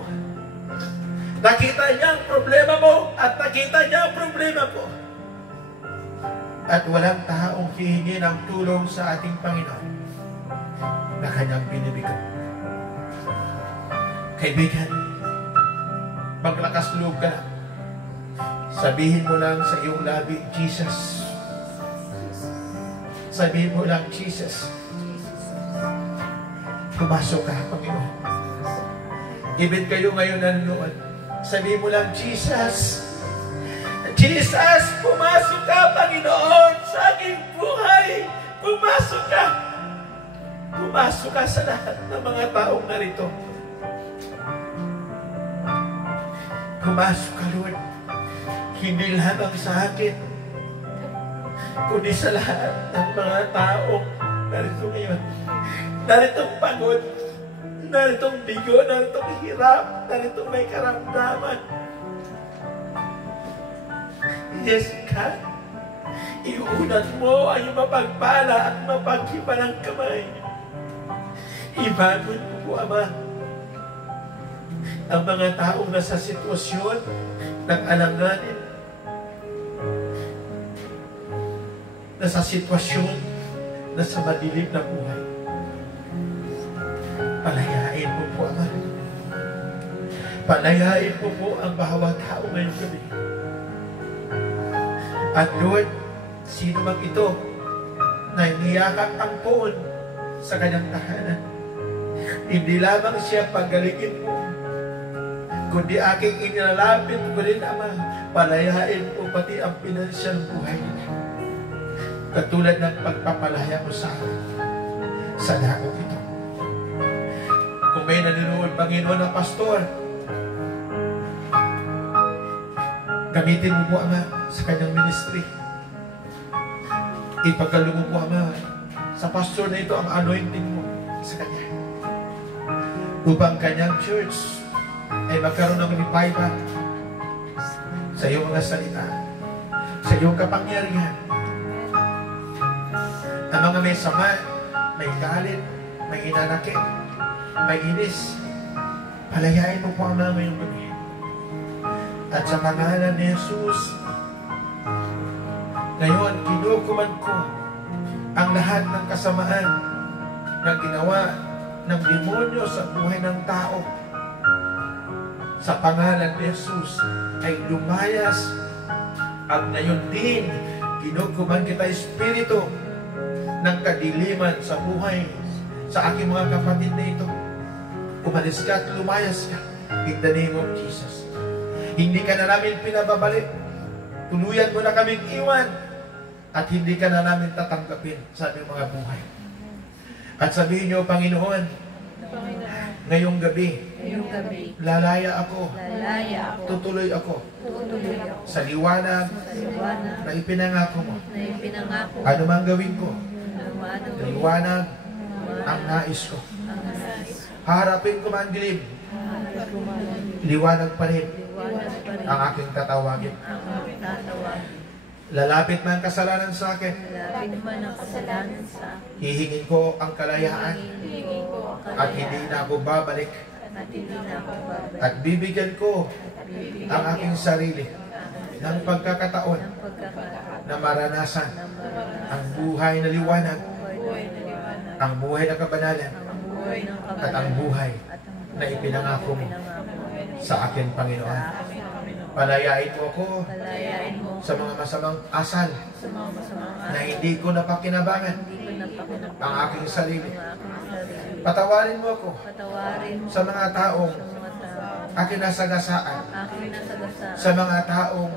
Nakita niya ang problema mo at nakita niya ang problema ko. At walang taong hihingi ng tulong sa ating Panginoon na kanyang binibigo. Kaibigan, maglakas loob ka lang. Sabihin mo lang sa iyong labi, Jesus. Sabihin mo lang, Jesus. Pumasok ka, Panginoon. Even kayo ngayon nanonood, sabihin mo lang, Jesus. Jesus, pumasok ka, Panginoon, sa aking buhay. Pumasok ka. Pumasok ka sa lahat ng mga taong narito. Pumasok ka, Lord. Hindi lamang sa akin, kundi sa lahat ng mga taong narito ngayon. Naritong pagod, naritong bigo, naritong hirap, naritong may karamdaman. Yes, God. Iunat mo ang iyong mapagpala at mapaghipa ng kamay. Ibangon mo po, Ama, ang mga taong nasa sitwasyon ng alanganin, nasa sitwasyon na sa madilim na buhay. Palayain mo po, Ama. Palayain mo po ang bawat tao ngayong gabi. At Lord, sino mang ito na niyakap ang poon sa kanyang tahanan, hindi lamang siya paggalingin mo, kundi aking inilalapit ko rin, Ama, palayain po pati ang pinansyal buhay nila. Katulad ng pagpapalaya mo sa akin sa dakong ito. Kung may nanonood, Panginoon, na pastor, gamitin mo po, Ama, sa kanyang ministry. Ipagkaloob mo po, Ama, sa pastor na ito ang anointing mo sa kanya. Upang kanyang church ay magkaroon ng revival sa iyong mga salita, sa iyong kapangyarihan. Ang mga may sama, may galit, may inanakit, may inis, palayain mo po ang mga ngayong gabi. At sa pangalan ni Jesus, ngayon, kinukuman ko ang lahat ng kasamaan na ginawa ng demonyo sa buhay ng tao. Sa pangalan ni Jesus ay lumayas. At ngayon din, kinukuman kita, Espiritu ng kadiliman sa buhay sa aking mga kapatid na ito. Umalis ka at lumayas ka in the name of Jesus. Hindi ka na namin pinababalik. Tuluyan mo na kaming iwan at hindi ka na namin tatanggapin sa aming mga buhay. At sabihin niyo, Panginoon, ngayong gabi, lalaya ako, tutuloy ako sa liwanag na ipinangako mo. Ano mang gawin ko, liwanag ang nais ko. Harapin ko man dilim, liwanag pa rin ang aking tatawagin. Lalapit man kasalanan sa akin, hihingin ko ang kalayaan at hindi na ako babalik. At bibigyan ko ang aking sarili ng pagkakataon na maranasan ang buhay na liwanag, ang buhay na kabanalan, at ang buhay na ipinangako mo sa akin, Panginoon. Palayain mo ako sa mga masamang asal na hindi ko napakinabangan ang aking sarili. Patawarin mo ako sa mga taong aking nasagasaan, sa mga taong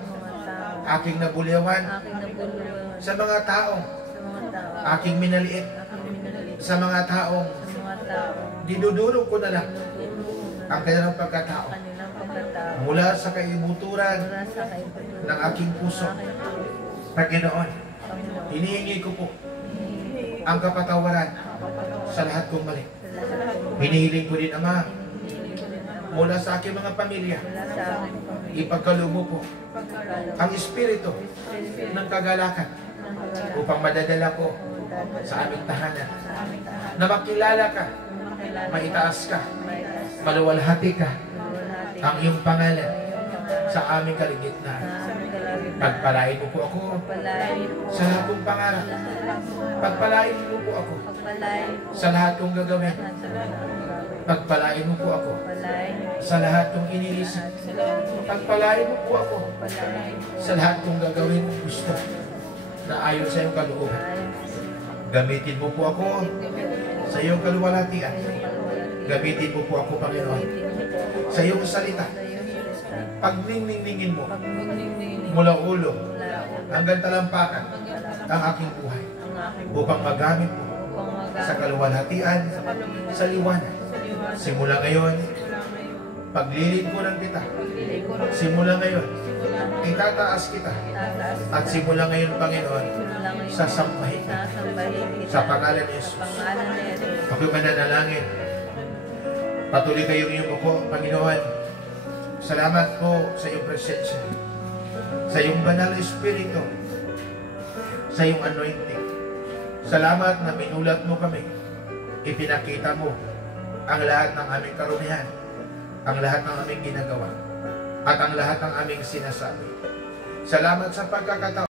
aking nabulyawan aking nabuluhan sa mga taong sa mga tao, aking minaliit, aking minaliit sa mga taong sa mga tao, dinudurog ko na lang tutulungan ang kanilang pagkatao kanilang pagkatao mula sa kaibuturan mula sa kaibuturan ng aking puso. ng aking puso. Panginoon, Panginoon, hinihingi ko po hinihingi ang kapatawaran ko ang sa lahat kong mali. sa lahat ng Hinihiling ko din, Ama, hinihingi ko rin ang mula sa aking mga pamilya, mula sa aking pamilya. ipagkalumo po Pagkakalo, ang espiritu ng kagalakan ng kagalakan, upang madadala ko dadala sa aming tahanan sa aming tahanan, na makilala ka, na makilala maitaas ka, maitas, maluwalhati ka maluwalhati ang iyong pangalan ang iyong pangalan sa aming kaligitnaan. sa aming kalagitnaan. Pagpalain mo po ako Pagpalain po sa lahat kong pangarap. Pagpalain mo po ako Pagpalain po sa lahat kong gagawin. lahat sa lahat ng gagawin. Pagpalain mo po ako Pagpalain po sa lahat kong iniisip. sa lahat ng Pagpalain mo po ako pagpalain po sa lahat kong gagawin mo gusto na ayon sa iyong kalooban. Gamitin mo po ako sa iyong kaluwalhatian. Gamitin mo po ako, Panginoon, sa iyong salita. Pagningningin mo mula ulo hanggang talampakan ang aking buhay upang magamit mo sa kaluwalhatian, sa liwanag. Simula ngayon, paglilingkuran kita. Simula ngayon, itataas kita. At simula ngayon, Panginoon, sasampahin kita. Sa pangalan ni Jesus. Ako'y mananalangin. Patuloy kayong iyong ako, Panginoon. Salamat po sa iyong presensya, sa iyong banal na Espiritu, sa iyong anointing. Salamat na minulat mo kami. Ipinakita mo ang lahat ng aming karunihan, ang lahat ng aming ginagawa, at ang lahat ng aming sinasabi. Salamat sa pagkakataon.